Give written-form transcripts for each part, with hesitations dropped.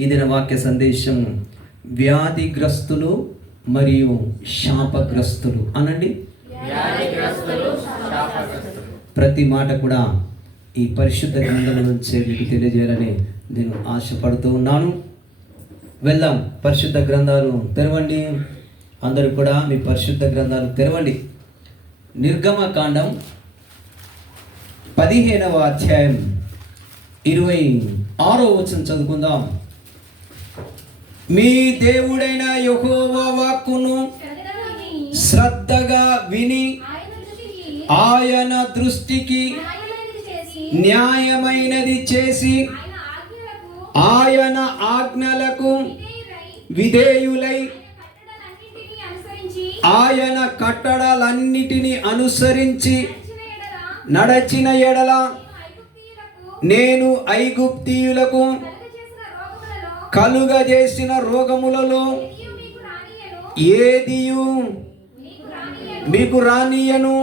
ఈ దిన వాక్య సందేశం వ్యాధిగ్రస్తులు మరియు శాపగ్రస్తులు అనండి. ప్రతి మాట కూడా ఈ పరిశుద్ధ గ్రంథం నుంచి మీకు తెలియజేయాలని నేను ఆశపడుతూ ఉన్నాను. వెళ్దాం. పరిశుద్ధ గ్రంథాలు తెరవండి. అందరూ కూడా మీ పరిశుద్ధ గ్రంథాలు తెరవండి. నిర్గమకాండం 15వ అధ్యాయం 26వ వచనం చదువుకుందాం. మీ దేవుడైన యెహోవా వాక్కును శ్రద్ధగా విని ఆయన దృష్టికి న్యాయమైనది చేసి ఆయన ఆజ్ఞలకు విధేయులై ఆయన కట్టడలన్నిటినీ అనుసరించి నడచిన ఎడల నేను ఐగుప్తీయులకు కలుగజేసిన రోగములలో ఏదియు మీకు రానియను,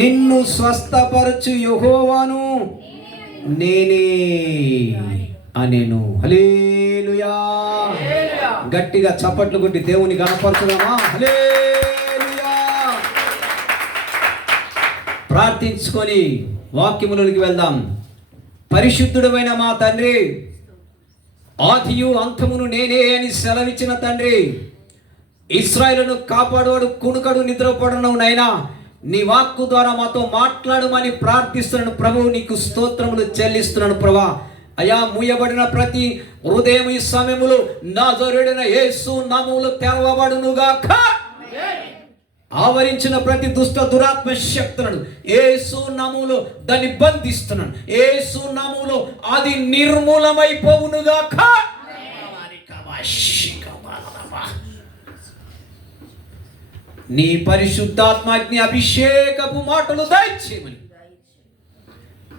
నిన్ను స్వస్థపరచు యెహోవాను నేనే అనేను. హల్లెలూయా. గట్టిగా చప్పట్లు కొట్టి దేవుని కనపరచుదామా? హల్లెలూయా. ప్రార్థించుకొని వాక్యములోనికి వెళ్దాం. పరిశుద్ధుడైన మా తండ్రి, ఆదియు అంతమును నేనే అని సెలవిచ్చిన తండ్రి, ఇశ్రాయేలును కాపాడువాడు కునుకడు నిద్రపడను నైనా నీ వాక్కు ద్వారా మాతో మాట్లాడమని ప్రార్థిస్తున్నాను ప్రభువు. నీకు స్తోత్రములు చెల్లిస్తున్నాను ప్రభా. అయా, మూయబడిన ప్రతి హృదయం ఈ సమయములో నజరేయుడైన యేసు నామములో తెరవబడునుగాక. ఆవరించిన ప్రతి దుష్ట దురాత్మ శక్తులను యేసు నామములో దాన్ని బంధిస్తున్నాను. యేసు నామములో అది నిర్మూలమైపోవునుగాక. నీ పరిశుద్ధాత్మాగ్ని అభిషేకపు మాటలు దయచేయమని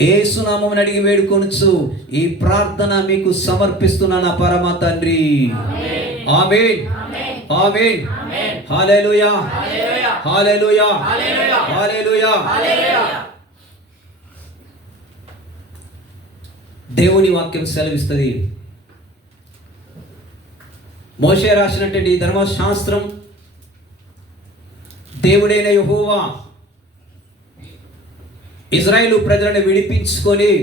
యేసు నామమున అడిగి వేడుకొనుచు ఈ ప్రార్థన మీకు సమర్పిస్తున్నాను పరమ తండ్రి. ఆమేన్, ఆమేన్. హల్లెలూయా, హల్లెలూయా, హల్లెలూయా. దేవుని వాక్యం సెలవిస్తుంది. మోషే రాసినటువంటి ధర్మశాస్త్రం దేవుడైన యెహోవా ఇజ్రాయేలు ప్రజలను విడిపించుకొని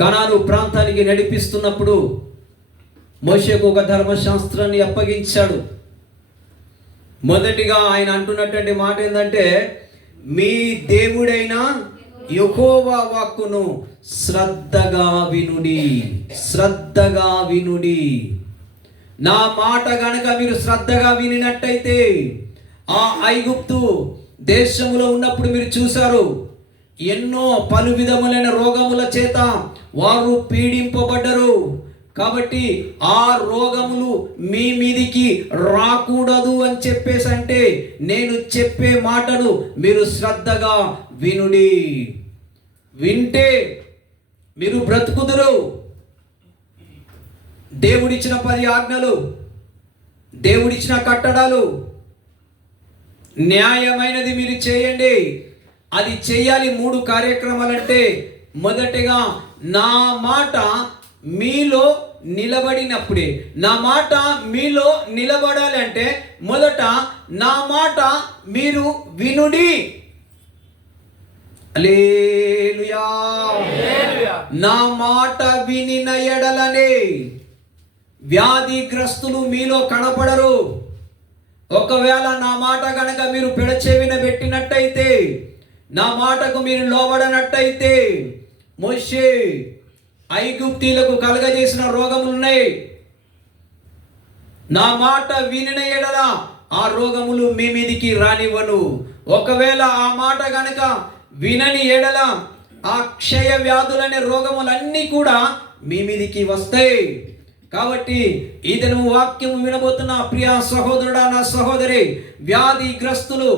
కనాను ప్రాంతానికి నడిపిస్తున్నప్పుడు మోషేకు ఒక ధర్మశాస్త్రాన్ని అప్పగించాడు. మొదటిగా ఆయన అంటున్నటువంటి మాట ఏంటంటే, మీ దేవుడైన యెహోవా వాక్కును శ్రద్ధగా వినుడి, శ్రద్ధగా వినుడి. నా మాట గనక మీరు శ్రద్ధగా వినినట్టయితే, ఆ ఐగుప్తు దేశంలో ఉన్నప్పుడు మీరు చూశారు, ఎన్నో పలు విధములైన రోగముల చేత వారు పీడింపబడ్డరు. కాబట్టి ఆ రోగములు మీ మీదికి రాకూడదు అని చెప్పేసి అంటే, నేను చెప్పే మాటను మీరు శ్రద్ధగా వినుడి. వింటే మీరు బ్రతుకుదురు. దేవుడిచ్చిన 10 ఆజ్ఞలు, దేవుడిచ్చిన కట్టడాలు, న్యాయమైనది మీరు చేయండి. అది చేయాలి. 3 కార్యక్రమాలంటే, మొదటిగా నా మాట మీలో నిలబడినప్పుడే. నా మాట మీలో నిలబడాలి అంటే మొదట నా మాట మీరు వినుడి. హల్లెలూయా. నా మాట వినిన ఎడలనే వ్యాధిగ్రస్తులు మీలో కనపడరు. ఒకవేళ నా మాట గనక మీరు పెడచెవిన పెట్టినట్టయితే, నా మాటకు మీరు లోబడనట్టయితే, మోషే ఐగుప్తీయులకు కలగజేసిన రోగములు ఉన్నాయి. నా మాట వినిన ఎడల ఆ రోగములు మీ మీదికి రానివ్వను. ఒకవేళ ఆ మాట గనక వినని ఎడల ఆ క్షయ వ్యాధులనే రోగములన్నీ కూడా మీ మీదికి వస్తాయి. కాబట్టి ఈ దినం వాక్యం వినబోతున్న ప్రియ సహోదరుడా, నా సహోదరి, వ్యాధిగ్రస్తులు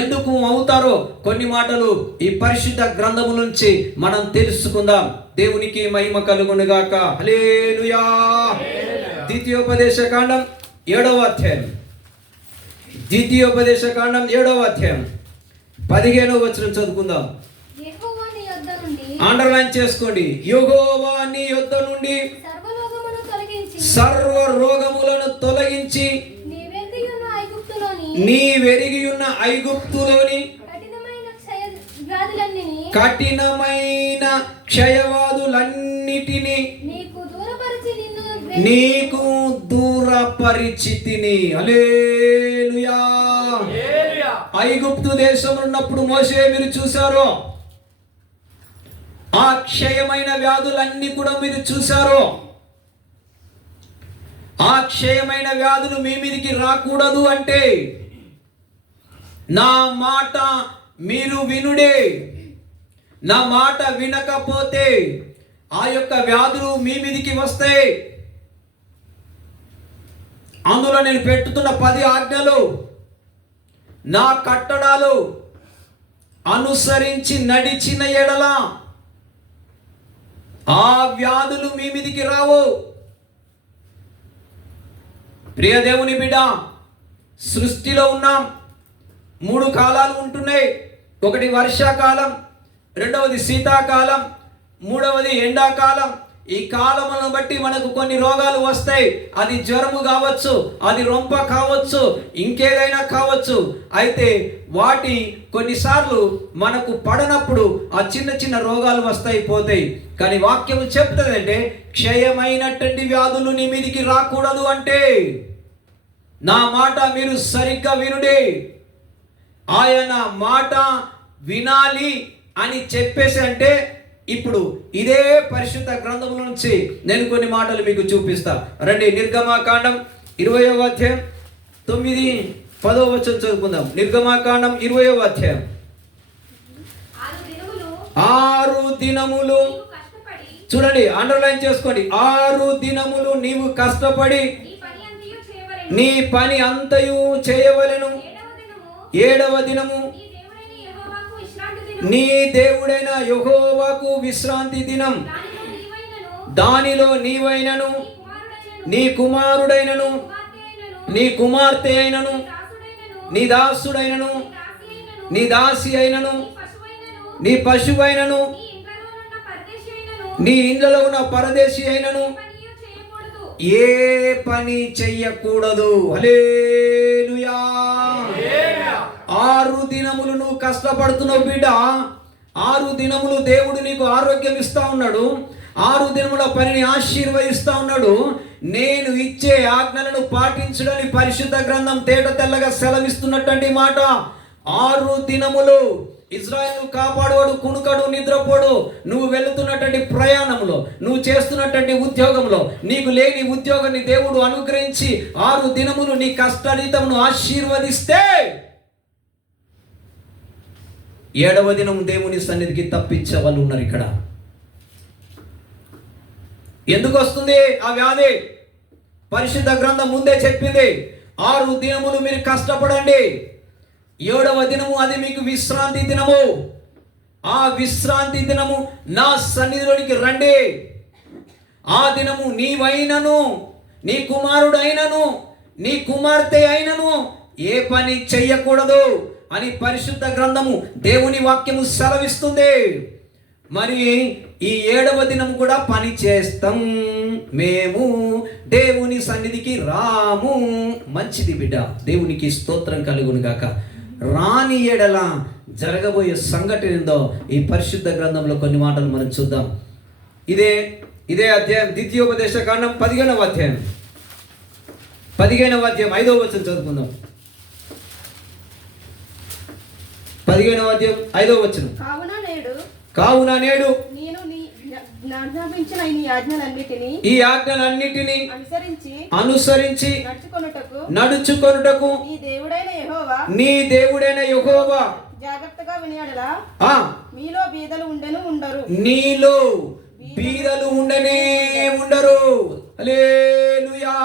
ఎందుకు అవుతారో కొన్ని మాటలు ఈ పరిశుద్ధ గ్రంథము నుంచి మనం తెలుసుకుందాం. దేవునికి మహిమ కలుగునుగాక. హల్లెలూయా. ద్వితీయోపదేశకాండం 7వ అధ్యాయం, ద్వితీయోపదేశకాండం 7వ అధ్యాయం 15వ వచనం చదువుకుందాం. అండర్లైన్ చేసుకోండి. యెహోవా నీ యొద్ద ఐగుప్తులోని కఠినమైన క్షయవాదులన్నిటినీ నీకు దూరపరిచితిని. హల్లెలూయా. ఐగుప్తు దేశంలో ఉన్నప్పుడు మోషే మీరు చూశారు, ఆ క్షయమైన వ్యాధులన్నీ కూడా మీరు చూశారు. ఆ క్షయమైన వ్యాధులు మీ మీదకి రాకూడదు అంటే నా మాట మీరు వినుడే. నా మాట వినకపోతే ఆ యొక్క వ్యాధులు మీ మీదకి వస్తాయి. అందులో నేను పెట్టుతున్న 10 ఆజ్ఞలు, నా కట్టడాలు అనుసరించి నడిచిన ఎడల ఆ వ్యాధులు మీ మీదికి రావు. ప్రియ దేవుని బిడ్డ, సృష్టిలో ఉన్నాం. 3 కాలాలు ఉంటున్నాయి. ఒకటి వర్షాకాలం, రెండవది శీతాకాలం, మూడవది ఎండాకాలం. ఈ కాలములను బట్టి మనకు కొన్ని రోగాలు వస్తాయి. అది జ్వరము కావచ్చు, అది రొంప కావచ్చు, ఇంకేదైనా కావచ్చు. అయితే వాటి కొన్నిసార్లు మనకు పడనప్పుడు ఆ చిన్న చిన్న రోగాలు వస్తాయి, పోతాయి. కానీ వాక్యం చెప్తుందంటే క్షయమైనటువంటి వ్యాధులు నీ మీదికి రాకూడదు అంటే నా మాట మీరు సరిగ్గా వినుడే. ఆయన మాట వినాలి అని చెప్పేసి అంటే ఇప్పుడు ఇదే పరిశుద్ధ గ్రంథముల నుంచి నేను కొన్ని మాటలు మీకు చూపిస్తా. రండి, నిర్గమాకాండం 20వ అధ్యాయం 9, 10వ వచనం చదువుకుందాం. నిర్గమాకాండం 20వ అధ్యాయం. 6 దినములు, చూడండి, అండర్లైన్ చేసుకోండి. 6 దినములు నీవు కష్టపడి నీ పని అంతయు చేయవలెను. 7వ దినము నీ దేవుడైన యెహోవాకు విశ్రాంతి దినం. దానిలో నీవైనను, నీ కుమారుడైనను, నీ కుమార్తె అయినను, నీ దాసుడైనను, నీ దాసి అయినను, నీ పశువైనను, నీ ఇండ్లలో ఉన్న పరదేశి అయినను ఏ పని చెయ్యకూడదు. హల్లెలూయా. 6 దినములు నువ్వు కష్టపడుతున్నావు బిడ్డ. 6 దినములు దేవుడు నీకు ఆరోగ్యం ఇస్తా ఉన్నాడు. 6 దినముల పనిని ఆశీర్వదిస్తా ఉన్నాడు. నేను ఇచ్చే ఆజ్ఞలను పాటించడని పరిశుద్ధ గ్రంథం తేట తెల్లగా సెలవిస్తున్నటువంటి మాట. 6 దినములు ఇజ్రాయెల్ను కాపాడువాడు కునుకడు, నిద్రపోడు. నువ్వు వెళుతున్నటువంటి ప్రయాణంలో, నువ్వు చేస్తున్నటువంటి ఉద్యోగంలో నీకు లేని ఉద్యోగాన్ని దేవుడు అనుగ్రహించి 6 దినములు నీ కష్టరీతమును ఆశీర్వదిస్తే 7వ దినం దేవుని సన్నిధికి తప్పించే వాళ్ళు ఉన్నారు ఇక్కడ. ఎందుకు వస్తుంది ఆ వ్యాధి? పరిశుద్ధ గ్రంథం ముందే చెప్పింది. 6 దినములు మీరు కష్టపడండి, 7వ దినము అది మీకు విశ్రాంతి దినము. ఆ విశ్రాంతి దినము నా సన్నిధిలోనికి రండి. ఆ దినము నీవైనను, నీ కుమారుడైనను, నీ కుమార్తె అయినను ఏ పని చెయ్యకూడదు అని పరిశుద్ధ గ్రంథము దేవుని వాక్యము సెలవిస్తుంది. మరి ఈ 7వ దినం కూడా పని చేస్తాం, మేము దేవుని సన్నిధికి రాము. మంచిది బిడ్డ, దేవునికి స్తోత్రం కలుగును గాక. రాని ఎడల జరగబోయే సంఘటన ఏందో ఈ పరిశుద్ధ గ్రంథంలో కొన్ని మాటలు మనం చూద్దాం. ఇదే అధ్యాయం, ద్వితీయోపదేశ కాండం 15వ అధ్యాయం 5వ వచనం చదువుకుందాం. 15వ అధ్యాయం 5వ వచనం. కావున నేడు ఈ ఆజ్ఞలన్నిటిని అనుసరించి నడుచుకొనుటకు నీ దేవుడైన యెహోవా జాగ్రత్తగా వినయడలా మీలో బీదలు ఉండెను ఉండరు. నీలో బీదలు ఉండనే ఉండరు. హల్లెలూయా.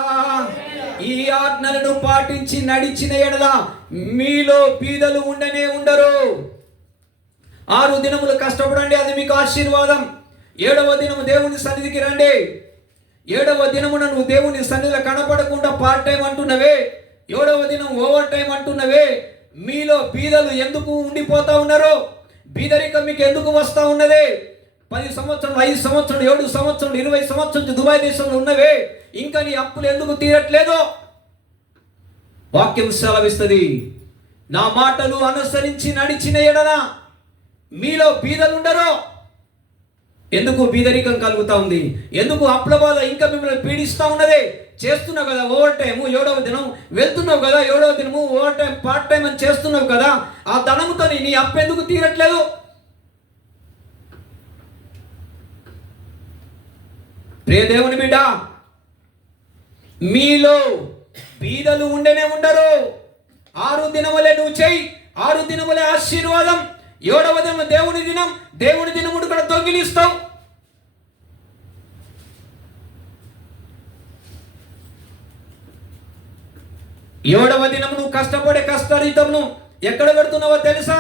ఈ ఆజ్ఞలను పాటించి నడిచిన ఎడల మీలో బీదలు ఉండనే ఉండరు. 6 దినములు కష్టపడండి, అది మీకు ఆశీర్వాదం. 7వ దినము దేవుని సన్నిధికి రండి. 7వ దినమున నువ్వు దేవుని సన్నిధిలో కనపడకుండా పార్ట్ టైం అంటున్నవే, 7వ దినం ఓవర్ టైం అంటున్నవే. మీలో బీదలు ఎందుకు ఉండిపోతా ఉన్నారు? బీదరికం మీకు ఎందుకు వస్తా ఉన్నది? 10 సంవత్సరాలు, 5 సంవత్సరాలు, 7 సంవత్సరాలు, 20 సంవత్సరాలు దుబాయ్ దేశంలో ఉన్నవే, ఇంకా నీ అప్పులు ఎందుకు తీరట్లేదు? వాక్యం సెలవిస్తుంది, నా మాటలు అనుసరించి నడిచిన ఎడల మీలో బీదలుండరు. ఎందుకు బీదరికం కలుగుతా ఉంది? ఎందుకు అప్లబాధ ఇంకా మిమ్మల్ని పీడిస్తూ ఉన్నది? చేస్తున్నావు కదా ఓవర్ టైము, 7వ దినం వెళ్తున్నావు కదా, 7వ దినము ఓవర్ టైం పార్ట్ టైం అని చేస్తున్నావు కదా, ఆ ధనముతో నీ అప్పు ఎందుకు తీరట్లేదు? ప్రియ దేవుని బిడ్డ, మీలో బీదలు ఉండనే ఉండరు. 6 దినములే నువ్వు చెయ్యి, 6 దినములే ఆశీర్వాదం. 7వ దినం దేవుని దినముడు కూడా దొంగిలిస్తావు. ఏడవ దినం నువ్వు కష్టపడే కష్టరీతంను ఎక్కడ పెడుతున్నావో తెలుసా?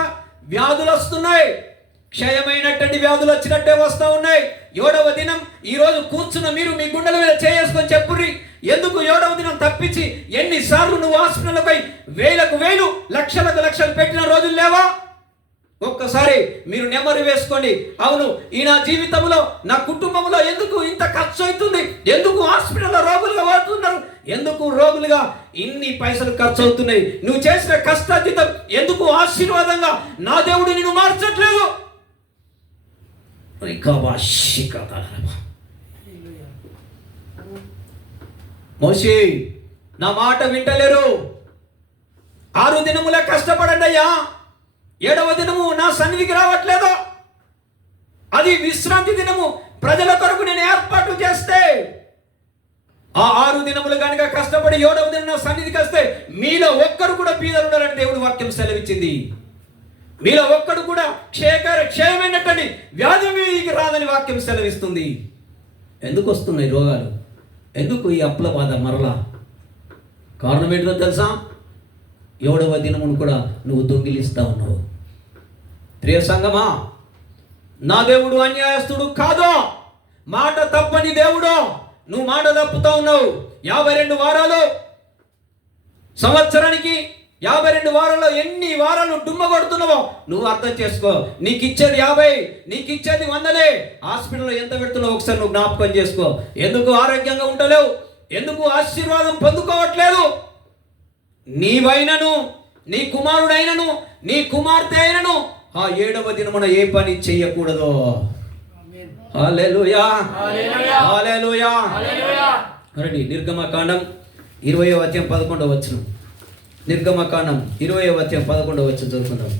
వ్యాధులు వస్తున్నాయి, క్షయమైనటువంటి వ్యాధులు వచ్చినట్టే వస్తూ ఉన్నాయి. 7వ దినం ఈరోజు కూర్చున్న మీరు మీ గుండెల మీద చేసుకొని చెప్పుర్రి, ఎందుకు 7వ దినం తప్పించి ఎన్నిసార్లు నువ్వు హాస్పిటల్పై వేలకు వేలు లక్షలకు లక్షలు పెట్టిన రోజులు లేవా? ఒక్కసారి మీరు నెమరు వేసుకోండి. అవును, ఈ నా జీవితంలో నా కుటుంబంలో ఎందుకు ఇంత ఖర్చు అవుతుంది? ఎందుకు హాస్పిటల్లో రోగులుగా వాడుతున్నారు? ఎందుకు రోగులుగా ఇన్ని పైసలు ఖర్చు అవుతున్నాయి? నువ్వు చేసిన కష్టాతీతం ఎందుకు ఆశీర్వాదంగా నా దేవుడు నిన్ను మార్చట్లేదు? మోషే, నా మాట వింటలేరు. 6 దినములే కష్టపడండి అయ్యా, 7వ దినము నా సన్నిధికి రావట్లేదు. అది విశ్రాంతి దినము, ప్రజల కొరకు నేను ఏర్పాటు చేస్తే ఆ 6 దినములు కనుక కష్టపడి 7వ దినం నా సన్నిధికి వస్తే మీలో ఒక్కరు కూడా బీదలు ఉన్నారని దేవుడు వాక్యం సెలవిచ్చింది. మీలో ఒక్కడు కూడా క్షయమైనటువంటి వ్యాధి మీదికి రాదని వాక్యం సెలవిస్తుంది. ఎందుకు వస్తున్నాయి రోగాలు? ఎందుకు ఈ అప్పుల బాధ మరలా? కారణం ఏంటో తెలుసా? 7వ దినమును కూడా నువ్వు దొంగిలిస్తా ఉన్నావు. ప్రియ సంగమా, నా దేవుడు అన్యాయస్తుడు కాదు, మాట తప్పని దేవుడు. నువ్వు మాట తప్పుతా ఉన్నావు. 52 వారాలు, సంవత్సరానికి 52 వారాల్లో ఎన్ని వారాలు డుమ్మ కొడుతున్నావో నువ్వు అర్థం చేసుకో. నీకు ఇచ్చేది 50, నీకు ఇచ్చేది 100. హాస్పిటల్లో ఎంత పెడుతున్నావు ఒకసారి నువ్వు జ్ఞాపకం చేసుకో. ఎందుకు ఆరోగ్యంగా ఉండలేవు? ఎందుకు ఆశీర్వాదం పొందుకోవట్లేదు? నీవైనను, నీ కుమారుడైనను, నీ కుమార్తె అయినను ఆ 7వ దినమున ఏ పని చెయ్యకూడదు. హల్లెలూయా, హల్లెలూయా. రండి, నిర్గమకాండం 20వ అధ్యాయం 11వ వచనం. నిర్గమకాండం 20వ అధ్యాయం 11వ వచనం చదువుకుందాం.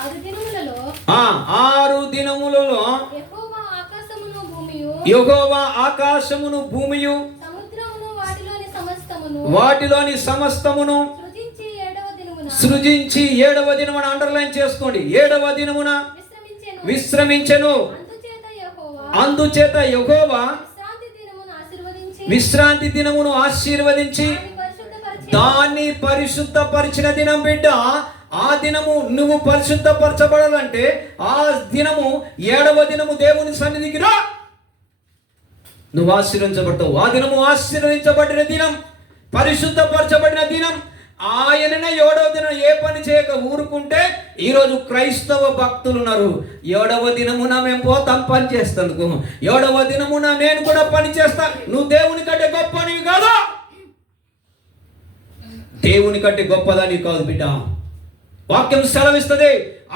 6 దినములలో యెహోవా ఆకాశమును భూమియు వాటిలోని సమస్తమును సృజించి 7వ దినమున అండర్లైన్ చేసుకోండి. 7వ దినమున విశ్రమించెను. అందుచేత యెహోవా విశ్రాంతి దినమును ఆశీర్వదించి దాన్ని పరిశుద్ధపరిచిన దినం. బిడ్డ, ఆ దినము నువ్వు పరిశుద్ధపరచబడాలంటే ఆ దినము 7వ దినము దేవుని సన్నిధికి రా, నువ్వు ఆశీర్వించబడతావు. ఆ దినము ఆశీర్వదించబడిన దినం, పరిశుద్ధపరచబడిన దినం. ఆయననే 7వ దినం ఏ పని చేయక ఊరుకుంటే ఈరోజు క్రైస్తవ భక్తులు ఉన్నారు. 7వ దినమున మేము పోతాం పని చేస్తాను, 7వ దినమున నేను కూడా పని చేస్తా. నువ్వు దేవుని కంటే గొప్పనివి కాదు, దేవుని కంటే గొప్పదాని కాదు బిడ్డ. వాక్యం సెలవిస్తుంది,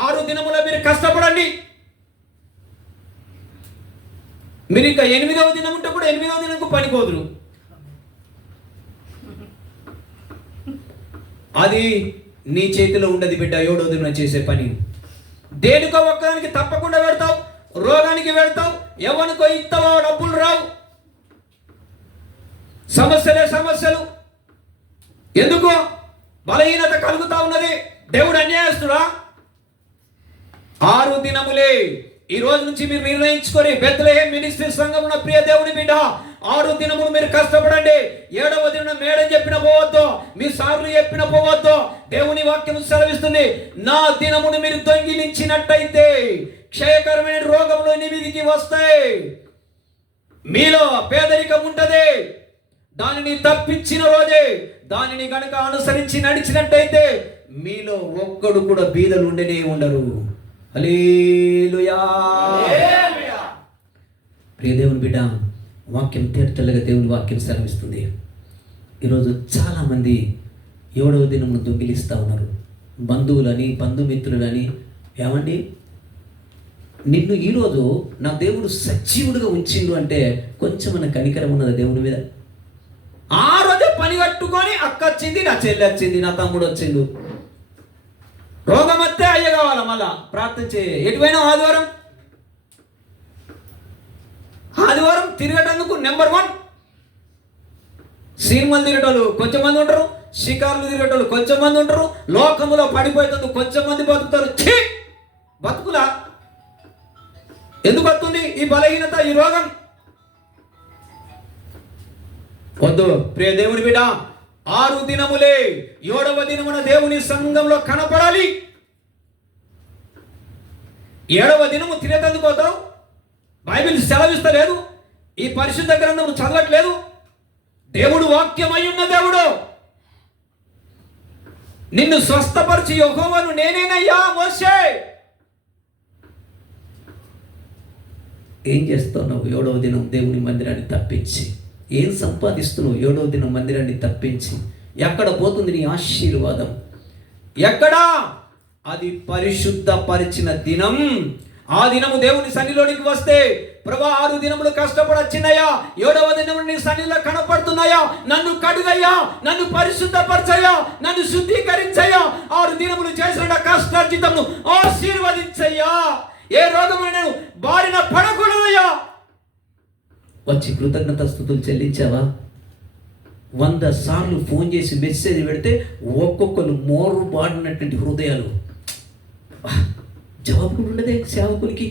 6 దినముల మీరు కష్టపడండి. మీరు ఇంకా 8వ దినం ఉంటే కూడా 8వ దినంకు పనికోదురు. అది నీ చేతిలో ఉండదు బిడ్డ. 7వ దినం చేసే పని దేనికో ఒక్కదానికి తప్పకుండా పెడతావు. రోగానికి పెడతావు, ఎవరికో ఇస్తావో డబ్బులు రావు, సమస్యలు. ఎందుకు? బలహీనత కలుగుతా ఉన్నది. దేవుడు అన్యాయస్తుడా? 6 దినములే ఈ రోజు నుంచి మీరు నిర్ణయించుకొని బెత్లెహేం మినిస్ట్రీ సంఘంలో ప్రియ దేవుని బిడ్డ 6 దినములు మీరు కష్టపడండి. 7వ దినం మేడం చెప్పిన పోవద్దు, మీ సార్లు చెప్పిన పోవద్దు. దేవుని వాక్యం సెలవిస్తుంది, నా దినమును మీరు దొంగిలించినట్టయితే క్షయకరమైన రోగములు నీ మీదికి వస్తాయి. మీలో పేదరికం ఉంటది, దానిని తప్పించిన రోజే దానిని గనుక అనుసరించి నడిచినట్టయితే మీలో ఒక్కడు కూడా బీదలు ఉండనే ఉండరు. హల్లెలూయా. ప్రియ దేవుని బిడ్డ, వాక్యం తేటతెల్లగా దేవుని వాక్యం సెలవిస్తుంది. ఈరోజు చాలామంది ఏడవ దినమును దొంగిలిస్తూ ఉన్నారు. బంధువులని, బంధుమిత్రులని. ఏమండి, నిన్ను ఈరోజు నా దేవుడు సజీవుడిగా ఉంచిండు అంటే కొంచెం కనికరం ఉన్నది దేవుని మీద. ఆ రోజే పని కట్టుకొని అక్క వచ్చింది, నా చెల్లి వచ్చింది, నా తమ్ముడు వచ్చిండు. రోగం వస్తే అయ్య కావాలా మళ్ళా ప్రార్థన చేయ. ఎటువైనా ఆదివారం తిరగటందుకు నెంబర్ 1. సినిమాలు తిరగటోళ్ళు కొంచెం మంది ఉంటారు, షికార్లు తిరగటోళ్ళు కొంచెం మంది ఉంటారు, లోకములో పడిపోయేందుకు కొంచెం మంది బతుకుతారు. ఛీ, బతుకులా ఎందుకు వస్తుంది ఈ బలహీనత, ఈ రోగం? వద్దు ప్రియ దేవుని బిడ్డ, 6 దినములే, 7వ దినమున దేవుని సంఘంలో కనపడాలి. 7వ దినము తినేందుకు పోతావు, బైబిల్ సెలవిస్తలేదు, ఈ పరిశుద్ధ గ్రంథం చదవట్లేదు. దేవుడు వాక్యమై ఉన్న దేవుడు నిన్ను స్వస్థపరిచి యెహోవాను నేనేనయ్యా మోషే. ఏం చేస్తున్నావు 7వ దినం దేవుని మందిరాన్ని తప్పించి? ఏం సంపాదిస్తున్నావు 7వ దినం మందిరాన్ని తప్పించి? ఎక్కడ పోతుంది నీ ఆశీర్వాదం? ఎక్కడా? అది పరిశుద్ధపరిచిన దినం. ఆ దినము దేవుని సన్నిలోనికి వస్తే, ప్రభా 6 దినములు కష్టపడొచ్చినయ్యా, 7వ దినము నీ సన్నిలో కనపడుతున్నాయా, నన్ను కడుగయ్యా, నన్ను పరిశుద్ధపరచయ్యా, నన్ను శుద్ధీకరించయ్యా, 6 దినములు చేసిన కష్టార్జితము ఆశీర్వదించయ్యా, ఏ రోగము నేను బారిన పడకూడదయ్యా. వచ్చి కృతజ్ఞత స్తుతులు చెల్లించావా? 100 సార్లు ఫోన్ చేసి మెసేజ్ పెడితే ఒక్కొక్కరు మోరు బాడినటువంటి హృదయాలు. జవాబు ఉండదే సేవకునికి.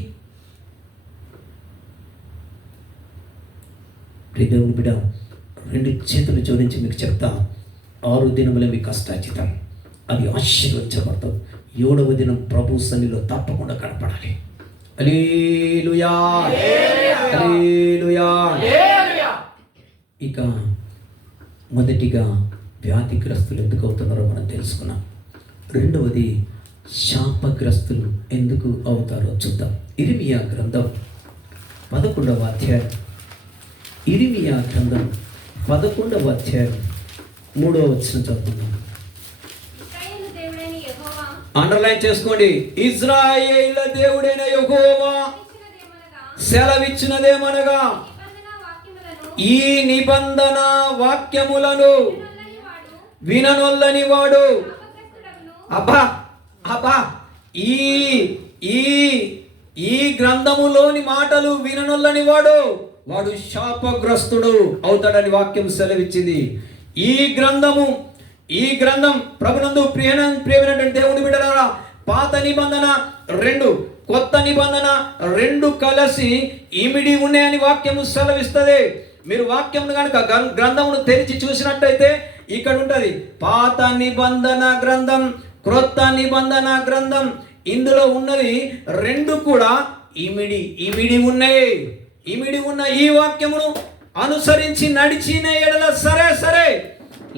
దేవుని బిడ్డ, 2 చేతులు జోడించి మీకు చెప్తా, 6 దినములే మీ కష్టార్జితం, అది ఆశీర్వదించబడతావు. 7వ దినం ప్రభు సన్నిధిలో తప్పకుండా కనపడాలి. హల్లెలూయా, హల్లెలూయా. ఇక మొదటిగా వ్యాధిగ్రస్తులు ఎందుకు అవుతున్నారో మనం తెలుసుకున్నాం. 2వది శాపగ్రస్తులు ఎందుకు అవుతారో చూద్దాం. ఇర్మియా గ్రంథం 11వ అధ్యాయం. ఇర్మియా గ్రంథం 11వ అధ్యాయం 3వ వచనం చదువుతున్నాం. అండర్లైన్ చేసుకోండి. ఇజ్రాయేలు దేవుడైన యెహోవా సెలవిచ్చినదేమనగా, ఈ నిబంధన వాక్యములను విననొల్లని వాడు. అబ్బా అబ్బా, ఈ గ్రంథములోని మాటలు విననొల్లని వాడు శాపగ్రస్తుడు అవుతాడని వాక్యం సెలవిచ్చింది. ఈ గ్రంథం ప్రభునందు ప్రియమైనటువంటి దేవుని బిడ్డలారా, పాత నిబంధన 2, కొత్త నిబంధన 2 కలిసి ఇమిడి ఉన్నాయని వాక్యము సెలవిస్తుంది. మీరు వాక్యమును కనుక గ్రంథమును తెరిచి చూసినట్టయితే ఇక్కడ ఉంటుంది పాత నిబంధన గ్రంథం, క్రొత్త నిబంధన గ్రంథం. ఇందులో ఉన్నది 2 కూడా ఇమిడి ఉన్నాయి. ఇమిడి ఉన్న ఈ వాక్యమును అనుసరించి నడిచిన ఎడల సరే,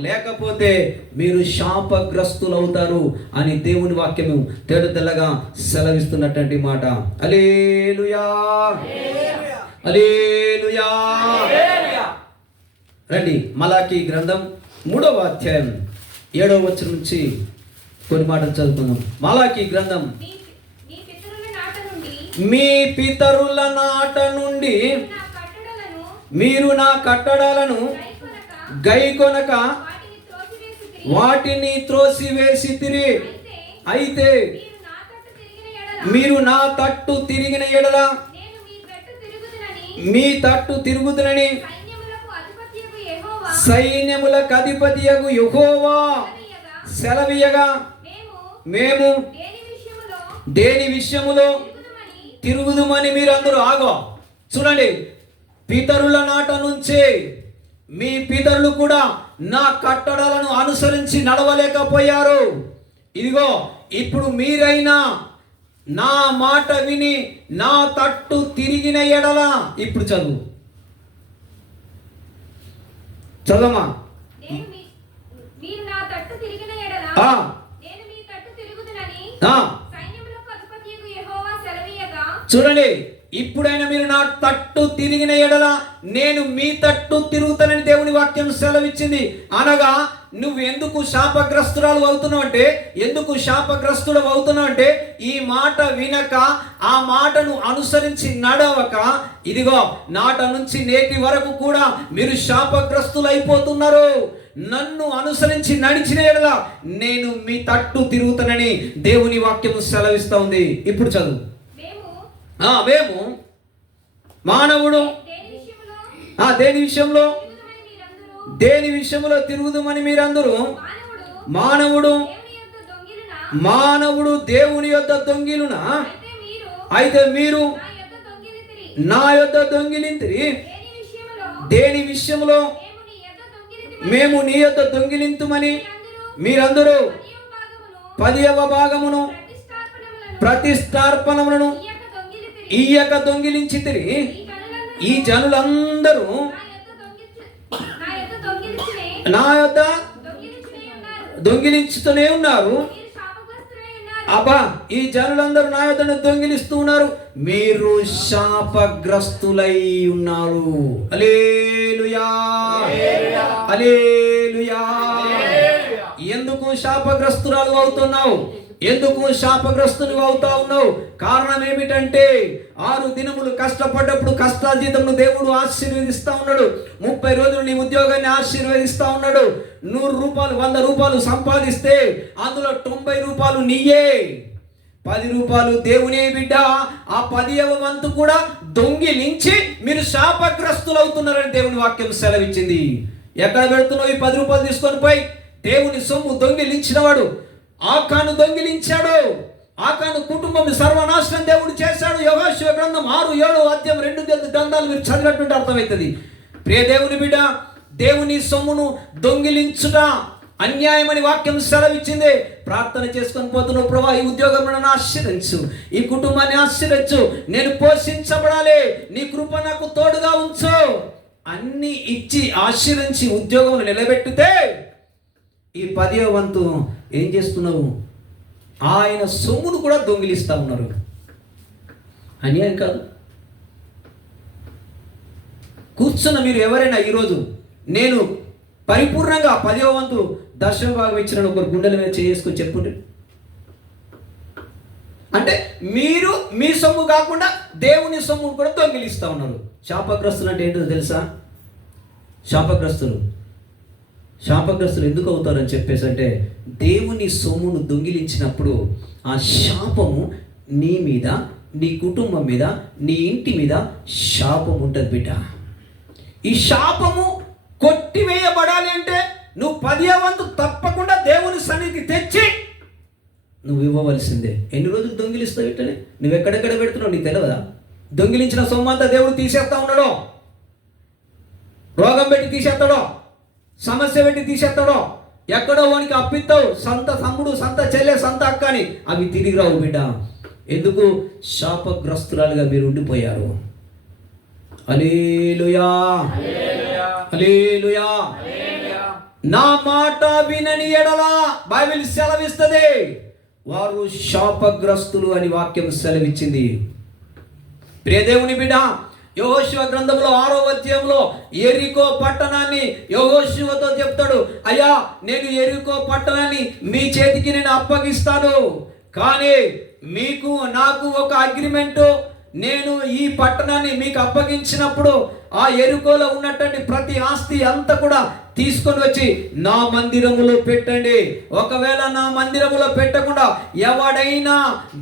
లేకపోతే మీరు శాపగ్రస్తులవుతారు అని దేవుని వాక్యము తెల్లగా సెలవిస్తున్నటువంటి మాట. హల్లెలూయా, హల్లెలూయా. రండి, మలాకీ గ్రంథం 3వ అధ్యాయం 7వ వచనం నుంచి కొన్ని మాటలు చదువుకుందాం. మలాకీ గ్రంథం. మీ పితరుల నాట నుండి మీరు నా కట్టడలను గైకొనక వాటిని త్రోసివేసితిరి. అయితే మీరు నా తట్టు తిరిగిన ఎడల మీ తట్టు తిరుగుదునని సైన్యములకు అధిపతియగు యెహోవా సెలవీయగా, మేము దేని విషయములో తిరుగుదుమని మీరు అందరూ చూడండి. పితరుల నాట నుంచే మీ పితరులు కూడా నా కట్టడలను అనుసరించి నడవలేకపోయారు. ఇదిగో ఇప్పుడు మీరైనా నా మాట విని నా తట్టు తిరిగిన ఎడల, ఇప్పుడు చదవమా. చూడండి, ఇప్పుడైనా మీరు నా తట్టు తిరిగిన ఎడల నేను మీ తట్టు తిరుగుతానని దేవుని వాక్యం సెలవిచ్చింది. అనగా నువ్వు ఎందుకు శాపగ్రస్తురాలు అవుతున్నావు అంటే, ఎందుకు శాపగ్రస్తుడు అవుతున్నావు అంటే, ఈ మాట వినక ఆ మాటను అనుసరించి నడవక, ఇదిగో నాట నుంచి నేటి వరకు కూడా మీరు శాపగ్రస్తులు అయిపోతున్నారు. నన్ను అనుసరించి నడిచిన ఎడల నేను మీ తట్టు తిరుగుతానని దేవుని వాక్యం సెలవిస్తా ఉంది. ఇప్పుడు చదువు. మేము మానవుడు దేని విషయంలో తిరుగుదామని మీరందరూ, మానవుడు దేవుని యొద్ద దొంగిలునా? అయితే మీరు నా యొద్ద దొంగిలింతిరి. దేని విషయంలో? మేము నీ యొద్ద దొంగిలింతుమని మీరందరూ 10వ భాగమును ప్రతిష్టార్పణములను ఇయ్యక దొంగిలించితిరి. ఈ జనులందరూ నా యొద్ద దొంగిలించుతూనే ఉన్నారు. అబ్బా, ఈ జనులందరూ నా యొద్దను దొంగిలిస్తూ ఉన్నారు. మీరు శాపగ్రస్తులై ఉన్నారు. హల్లెలూయా, హల్లెలూయా. ఎందుకు శాపగ్రస్తురాలు అవుతున్నావు? ఎందుకు శాపగ్రస్తులు అవుతా ఉన్నావు? కారణం ఏమిటంటే 6 దినములు కష్టపడ్డప్పుడు కష్టార్జితమును దేవుడు ఆశీర్వదిస్తా ఉన్నాడు. 30 రోజులు నీ ఉద్యోగాన్ని ఆశీర్వదిస్తా ఉన్నాడు. 100 రూపాయలు 100 రూపాయలు సంపాదిస్తే అందులో 90 రూపాయలు నీయే, 10 రూపాయలు దేవునే బిడ్డ. ఆ 10వ వంతు కూడా దొంగిలించి మీరు శాపగ్రస్తులు అవుతున్నారని దేవుని వాక్యం సెలవిచ్చింది. ఎక్కడ పెడుతున్నావు ఈ 10 రూపాయలు తీసుకొని పోయి? దేవుని సొమ్ము దొంగిలించినవాడు ఆకాను దొంగిలించాడు. ఆకాను కుటుంబం సర్వనాశనం దేవుడు చేశాడు. యెహోషువ గ్రంథం 6-7 అధ్యాయం 2 గ్రంథాలు మీరు చదివినట్టుంటే అర్థమవుతుంది. ప్రియ దేవుని బిడ్డ, దేవుని సొమ్మును దొంగిలించుట అన్యాయమని వాక్యం సెలవిచ్చింది. ప్రార్థన చేసుకొని పోతున్నావు, ప్రభువా ఈ ఉద్యోగం నన్ను ఆశీర్వదించు, ఈ కుటుంబాన్ని ఆశీర్వదించు, నేను పోషించబడాలి, నీ కృప నాకు తోడుగా ఉంచు అన్ని ఇచ్చి ఆశీర్వదించి ఉద్యోగం నిలబెట్టితే ఈ 10వ వంతు ఏం చేస్తున్నావు? ఆయన సొమ్మును కూడా దొంగిలిస్తా ఉన్నారు. అన్యాయం కాదు? కూర్చున్న మీరు ఎవరైనా ఈరోజు నేను పరిపూర్ణంగా 10వ వంతు దశమ భాగం ఇచ్చిన ఒకరు గుండెల మీద చేసుకొని చెప్పుంటే, అంటే మీరు మీ సొమ్ము కాకుండా దేవుని సొమ్ము కూడా దొంగిలిస్తా ఉన్నారు. శాపగ్రస్తులు అంటే ఏంటో తెలుసా? శాపగ్రస్తులు ఎందుకు అవుతారని చెప్పేసి అంటే, దేవుని సొమ్మును దొంగిలించినప్పుడు ఆ శాపము నీ మీద, నీ కుటుంబం మీద, నీ ఇంటి మీద శాపం ఉంటుంది బిడ్డ. ఈ శాపము కొట్టివేయబడాలి అంటే నువ్వు 10వ వంతు తప్పకుండా దేవుని సన్నిధికి తెచ్చి నువ్వు ఇవ్వవలసిందే. ఎన్ని రోజులు దొంగిలిస్తావు? ఇట్టనే నువ్వు ఎక్కడెక్కడ పెడుతున్నావు నీకు తెలియదా? దొంగిలించిన సొమ్మంతా దేవుడు తీసేస్తా ఉన్నాడో, రోగం పెట్టి తీసేస్తాడో, సమస్య పెట్టి తీసేస్తాడో, ఎక్కడో వానికి అప్పిస్తావు, సంత తమ్ముడు, సంత చెల్లె, సంత అక్క అని అవి తిరిగి రావు బిడ్డ. ఎందుకు? శాపగ్రస్తురాలుగా మీరు ఉండిపోయారు. హల్లెలూయా, హల్లెలూయా. నా మాట వినని ఎడల బైబిల్ సెలవిస్తుంది వారు శాపగ్రస్తులు అని వాక్యం సెలవిచ్చింది. ప్రియ దేవుని బిడ్డ, యెహోషువ గ్రంథంలో 6వ అధ్యాయంలో యెరికో పట్టణాన్ని యెహోషువతో చెప్తాడు, అయ్యా నేను యెరికో పట్టణాన్ని మీ చేతికి నేను అప్పగిస్తాను, కానీ మీకు నాకు ఒక అగ్రిమెంటు, నేను ఈ పట్టణాన్ని మీకు అప్పగించినప్పుడు ఆ యెరికోలో ఉన్నటువంటి ప్రతి ఆస్తి అంతా కూడా తీసుకొని వచ్చి నా మందిరములో పెట్టండి. ఒకవేళ నా మందిరములో పెట్టకుండా ఎవడైనా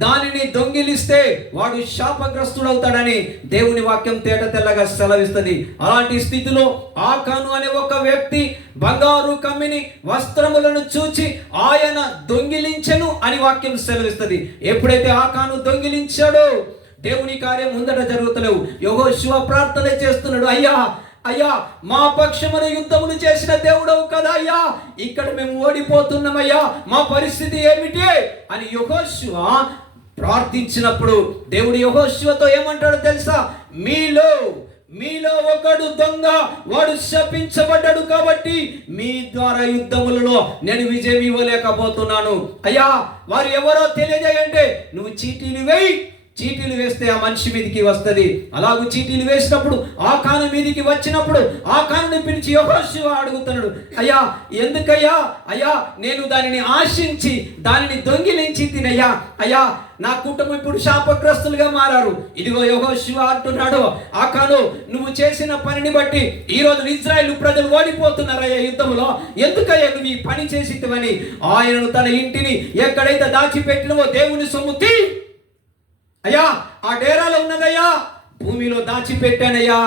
దానిని దొంగిలిస్తే వాడు శాపగ్రస్తుడు అవుతాడని దేవుని వాక్యం తేట తెల్లగా సెలవిస్తుంది. అలాంటి స్థితిలో ఆకాను అనే ఒక వ్యక్తి బంగారు కమ్మిని వస్త్రములను చూచి ఆయన దొంగిలించెను అని వాక్యం సెలవిస్తుంది. ఎప్పుడైతే ఆకాను దొంగిలించాడో దేవుని కార్యం ముందట జరుగుతలేవు. యెహోషువ ప్రార్థన చేస్తున్నాడు, అయ్యా మా పక్షమున యుద్ధములు చేసిన దేవుడవు కదా అయ్యా, ఇక్కడ మేము ఓడిపోతున్నామయ్యా, మా పరిస్థితి ఏమిటి అని యెహోషువ ప్రార్థించినప్పుడు దేవుడు యెహోషువతో ఏమంటాడో తెలుసా? మీలో ఒకడు దొంగ, వాడు శపించబడ్డాడు కాబట్టి మీ ద్వారా యుద్ధములలో నేను విజయం ఇవ్వలేకపోతున్నాను. అయ్యా వారు ఎవరో తెలియజేయంటే నువ్వు చీటీలు వేయి, చీటీలు వేస్తే ఆ మనిషి మీదకి వస్తుంది. అలాగూ చీటీలు వేసినప్పుడు ఆకాను మీదకి వచ్చినప్పుడు ఆకానుని పిలిచి యెహోషువ అడుగుతున్నాడు, అయ్యా ఎందుకయ్యా? అయ్యా నేను దానిని ఆశించి దానిని దొంగిలించి తినయ్యా, అయ్యా నా కుటుంబం ఇప్పుడు శాపగ్రస్తులుగా మారారు. ఇదిగో యెహోషువ అంటున్నాడు, ఆకాను నువ్వు చేసిన పనిని బట్టి ఈ రోజు ఇశ్రాయేలు ప్రజలు ఓడిపోతున్నారయ్యా యుద్ధంలో, ఎందుకయ్యా నువ్వు ఈ పని చేసివని ఆయనను తన ఇంటిని ఎక్కడైతే దాచిపెట్టినవో దేవుని సొమ్ము తీ, అయ్యా ఆ డేరాలో ఉన్నదయ్యా భూమిలో దాచిపెట్టానయ్యా,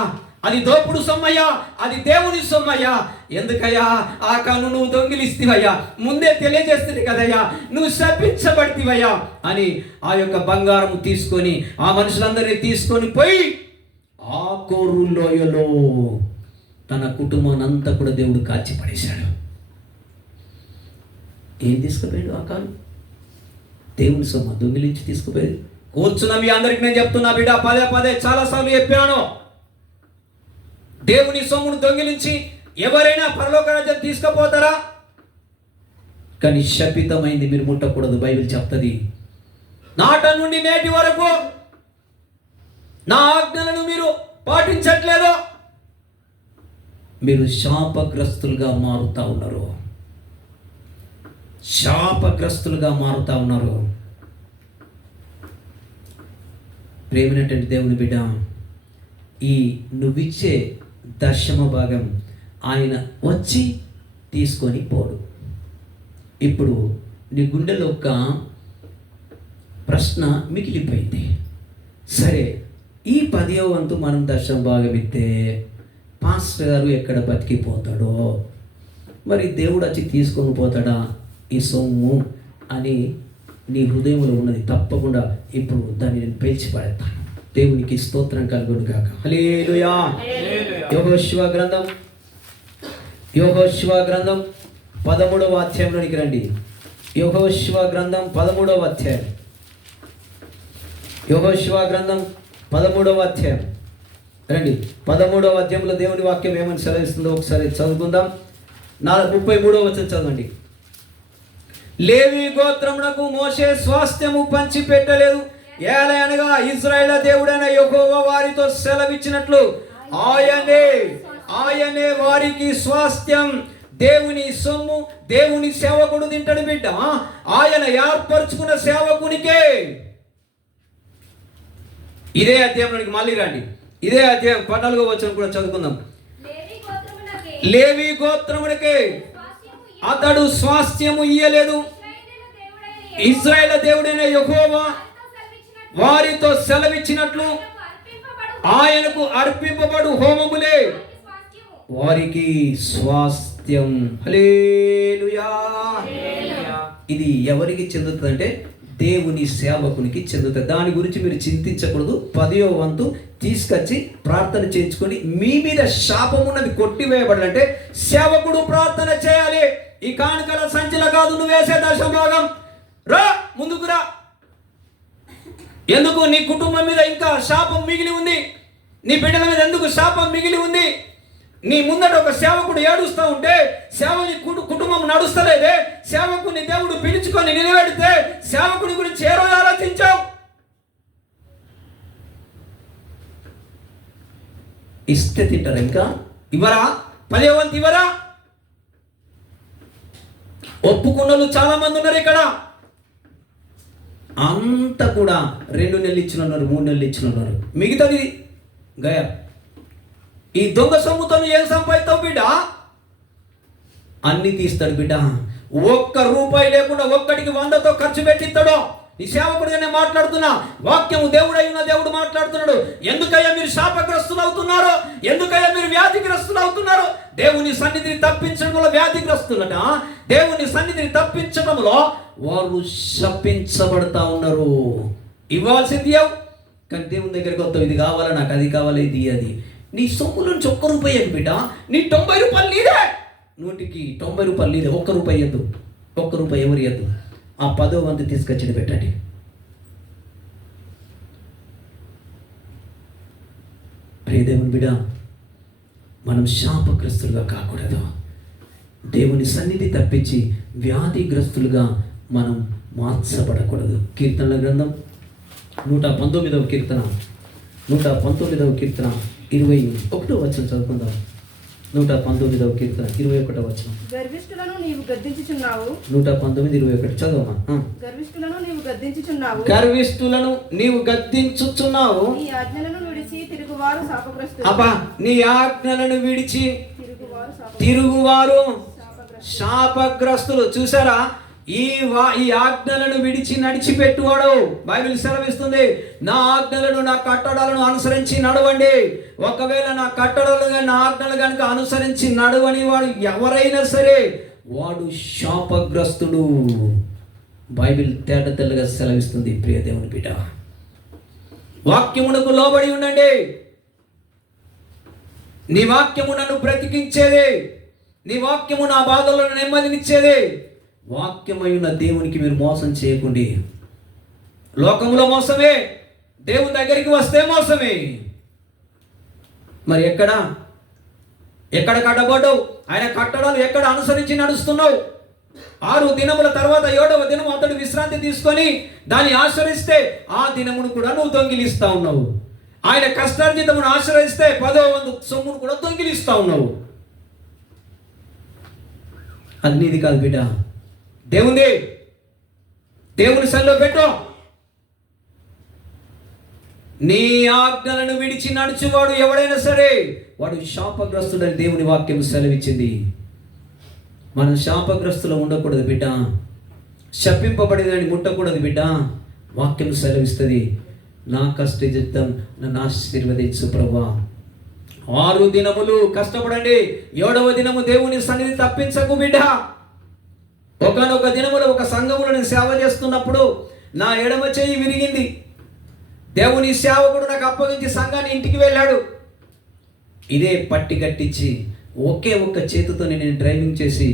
అది దోపుడు సొమ్మయ్యా, అది దేవుని సొమ్మయ్యా, ఎందుకయ్యా ఆకాను నువ్వు దొంగిలిస్తేవయ్యా, ముందే తెలియజేస్తుంది కదయ్యా, నువ్వు శపించబడితివయ్యా అని ఆ యొక్క బంగారం తీసుకొని ఆ మనుషులందరినీ తీసుకొని పోయి ఆకోరు లోయలో తన కుటుంబాన్ని అంతా కూడా దేవుడు కాల్చిపడేశాడు. ఏం తీసుకుపోయాడు ఆకాను? దేవుని సొమ్ము దొంగిలించి తీసుకుపోయాడు. కూర్చున్న మీ అందరికి నేను చెప్తున్నా బిడ్డ, పదే పదే చాలాసార్లు చెప్పాను, దేవుని సొమ్మును దొంగిలించి ఎవరైనా పరలోక రాజ్యం తీసుకుపోతారా? కానీ శపితమైంది మీరు ముట్టకూడదు. బైబిల్ చెప్తుంది, నాట నుండి నేటి వరకు నా ఆజ్ఞలను మీరు పాటించట్లేదు, మీరు శాపగ్రస్తులుగా మారుతా ఉన్నారు, శాపగ్రస్తులుగా మారుతా ఉన్నారు. ప్రేమైనటువంటి దేవుని బిడ్డ, ఈ నువ్విచ్చే దశమ భాగం ఆయన వచ్చి తీసుకొని పోడు. ఇప్పుడు నీ గుండెలో ఒక ప్రశ్న మిగిలిపోయింది, సరే ఈ 10వ వంతు మనం దశమ భాగం ఇస్తే పాస్టర్ గారు ఎక్కడ బతికిపోతాడో, మరి దేవుడు వచ్చి తీసుకొని పోతాడా ఈ సొమ్ము అని నీ హృదయంలో ఉన్నది. తప్పకుండా ఇప్పుడు దాన్ని నేను పేల్చి పడేస్తాను. దేవునికి స్తోత్రం కలుగును గాక. హల్లెలూయా. యెహోషువ గ్రంథం 13వ అధ్యాయంలోనికి రండి. యెహోషువ గ్రంథం 13వ అధ్యాయం. యెహోషువ గ్రంథం 13వ అధ్యాయం రండి. 13వ అధ్యాయంలో దేవుని వాక్యం ఏమని సెలవిస్తుందో ఒకసారి చదువుకుందాం. 33వ వచనం చదవండి. లేవి గోత్రమునకు మోషే స్వాస్థ్యము పంచి పెట్టలేదు, ఏలయనగా ఇశ్రాయేలు దేవుడైన యెహోవా వారితో సెలవిచ్చినట్లు ఆయనే వారికి స్వాస్థ్యం. దేవుని సొమ్ము దేవుని సేవకుడు తింటాడు బిడ్డ, ఆయన ఏర్పరచుకున్న సేవకునికే. ఇదే అధ్యాయంలోనికి మళ్ళీ రండి. ఇదే అధ్యాయం 14వ వచనం కూడా చదువుకుందాం. లేవి గోత్రమునకే అతడు స్వాస్థ్యము ఇయ్యలేదు, ఇశ్రాయేలు దేవుడైన యెహోవా వారితో సెలవిచ్చినట్లు ఆయనకు అర్పింపబడు హోమములే వారికి స్వాస్థ్యం. హల్లెలూయా. ఇది ఎవరికి చెందుతుందంటే దేవుని సేవకునికి చెందుతుంది. దాని గురించి మీరు చింతించకూడదు. 10వ వంతు తీసుకొచ్చి ప్రార్థన చేయించుకొని మీ మీద శాపం ఉన్నది కొట్టివేయబడాలంటే సేవకుడు ప్రార్థన చేయాలి. ఈ కానుకల సంచిల కాదు నువ్వు వేసే దశమ భాగం. రా ముందుకు రా. ఎందుకు నీ కుటుంబం మీద ఇంకా శాపం మిగిలి ఉంది? నీ బిడ్డల మీద ఎందుకు శాపం మిగిలి ఉంది? నీ ముందట ఒక సేవకుడు ఏడుస్తూ ఉంటే సేవని కుటుంబం నడుస్తలేదే, సేవకుని దేవుడు పిలుచుకొని నిలబెడితే సేవకుని గురించి ఏ రోజు ఆలోచించావు? ఇస్తే తింటారా? ఇంకా ఇవ్వరా? 10వ వంతు ఇవ్వరా? ఒప్పుకున్నలు చాలా మంది ఉన్నారు ఇక్కడ. అంతా కూడా 2 నెలలు ఇచ్చిన ఉన్నారు, 3 నెలలు ఇచ్చిన ఉన్నారు. మిగతాది గయా. ఈ దొంగ సొమ్ముతో ఏం సంపాదిస్తావు బిడ్డ? అన్ని తీస్తాడు బిడ్డ. ఒక్క రూపాయి లేకుండా ఒక్కడికి 100తో ఖర్చు పెట్టిస్తాడు. ఈ సేవకుడిగానే మాట్లాడుతున్నా, వాక్యము దేవుడై ఉన్న దేవుడు మాట్లాడుతున్నాడు. ఎందుకయ్యా మీరు శాపగ్రస్తులు అవుతున్నారు? ఎందుకయ్యా మీరు వ్యాధిగ్రస్తులు అవుతున్నారు? దేవుని సన్నిధిని తప్పించడంలో వ్యాధిగ్రస్తులట, దేవుని సన్నిధిని తప్పించడంలో వారు శపించబడతా ఉన్నారు. ఇవ్వాల్సింది కానీ దేవుని దగ్గరికి వస్తావు, ఇది కావాలా, నాకు అది కావాలి, ఇది అది. నీ సొమ్ము నుంచి 1 రూపాయి బిడ్డ. నీ 90 రూపాయలు నీదే. 100కి 90 రూపాయలు నీదే. 1 రూపాయి ఇవ్వద్దు, 1 రూపాయి ఎవరు ఇవ్వద్దు. ఆ 10వ వంతు తీసుకొచ్చి పెట్టండి. ప్రియదేవుని బిడ్డ, మనం శాపగ్రస్తులుగా కాకూడదు. దేవుని సన్నిధి తప్పించి వ్యాధిగ్రస్తులుగా మనం మార్చబడకూడదు. కీర్తనల గ్రంథం 119వ కీర్తన 119వ కీర్తన 21వ వచనం చదువుకుందాం. 119వ కీర్తన 21వ వచనం. గర్విష్ఠులను నీవు గద్దించుచున్నావు. 119:21 చదవమా. గర్విష్ఠులను నీవు గద్దించుచున్నావు. గర్విష్ఠులను నీవు గద్దించుచున్నావు. నీ ఆజ్ఞలను విడిచి తిరుగువారు శాపగ్రస్తులు. అబ్బా, నీ ఆజ్ఞలను విడిచి తిరుగువారు తిరుగువారు శాపగ్రస్తులు. శాపగ్రస్తులు. చూసారా, ఈ ఆజ్ఞలను విడిచి నడిచిపెట్టువాడు. బైబిల్ సెలవిస్తుంది, నా ఆజ్ఞలను నా కట్టడాలను అనుసరించి నడవండి. ఒకవేళ నా కట్టడాలు కానీ నా ఆజ్ఞలు కనుక అనుసరించి నడవని వాడు ఎవరైనా సరే వాడు శాపగ్రస్తుడు. బైబిల్ తేట తెల్లగా సెలవిస్తుంది. ప్రియ దేవుని బిడ్డ, వాక్యమునకు లోబడి ఉండండి. నీ వాక్యము నన్ను బ్రతికించేది, నీ వాక్యము నా బాధలను నెమ్మదినిచ్చేది. వాక్యమైన దేవునికి మీరు మోసం చేయకండి. లోకంలో మోసమే, దేవుని దగ్గరికి వస్తే మోసమే. మరి ఎక్కడ కట్టబడ్డావు? ఆయన కట్టడాలు ఎక్కడ అనుసరించి నడుస్తున్నావు? 6 దినముల తర్వాత 7వ దినం అతడు విశ్రాంతి తీసుకొని దాన్ని ఆశ్రయిస్తే ఆ దినమును కూడా నువ్వు దొంగిలిస్తా ఉన్నావు. ఆయన కష్టార్జితమును ఆశ్రయిస్తే 10వ వంతు సొమ్మును కూడా దొంగిలిస్తా ఉన్నావు. అది నీది కాదు బిడ్డ, దేవుని సన్నిధిలో పెట్టు. నీ ఆజ్ఞలను విడిచి నడుచువాడు ఎవడైనా సరే వాడు శాపగ్రస్తుడని దేవుని వాక్యం సెలవిచ్చింది. మనం శాపగ్రస్తులు ఉండకూడదు బిడ్డ, శపింపబడినని ముట్టకూడదు బిడ్డ. వాక్యం సెలవిస్తుంది, నా కష్టజితం నన్ను ఆశీర్వదించు ప్రభువా. 6 దినములు కష్టపడండి, 7వ దినము దేవుని సన్నిధి తప్పించకు బిడ్డ. ఒకనొక దినములో ఒక సంఘములో నేను సేవ చేస్తున్నప్పుడు నా ఎడమ చెయ్యి విరిగింది. దేవుని సేవకుడు నాకు అప్పగించి సంఘాన్ని ఇంటికి వెళ్ళాడు. ఇదే పట్టి కట్టించి ఒకే ఒక్క చేతితో నేను డ్రైవింగ్ చేసి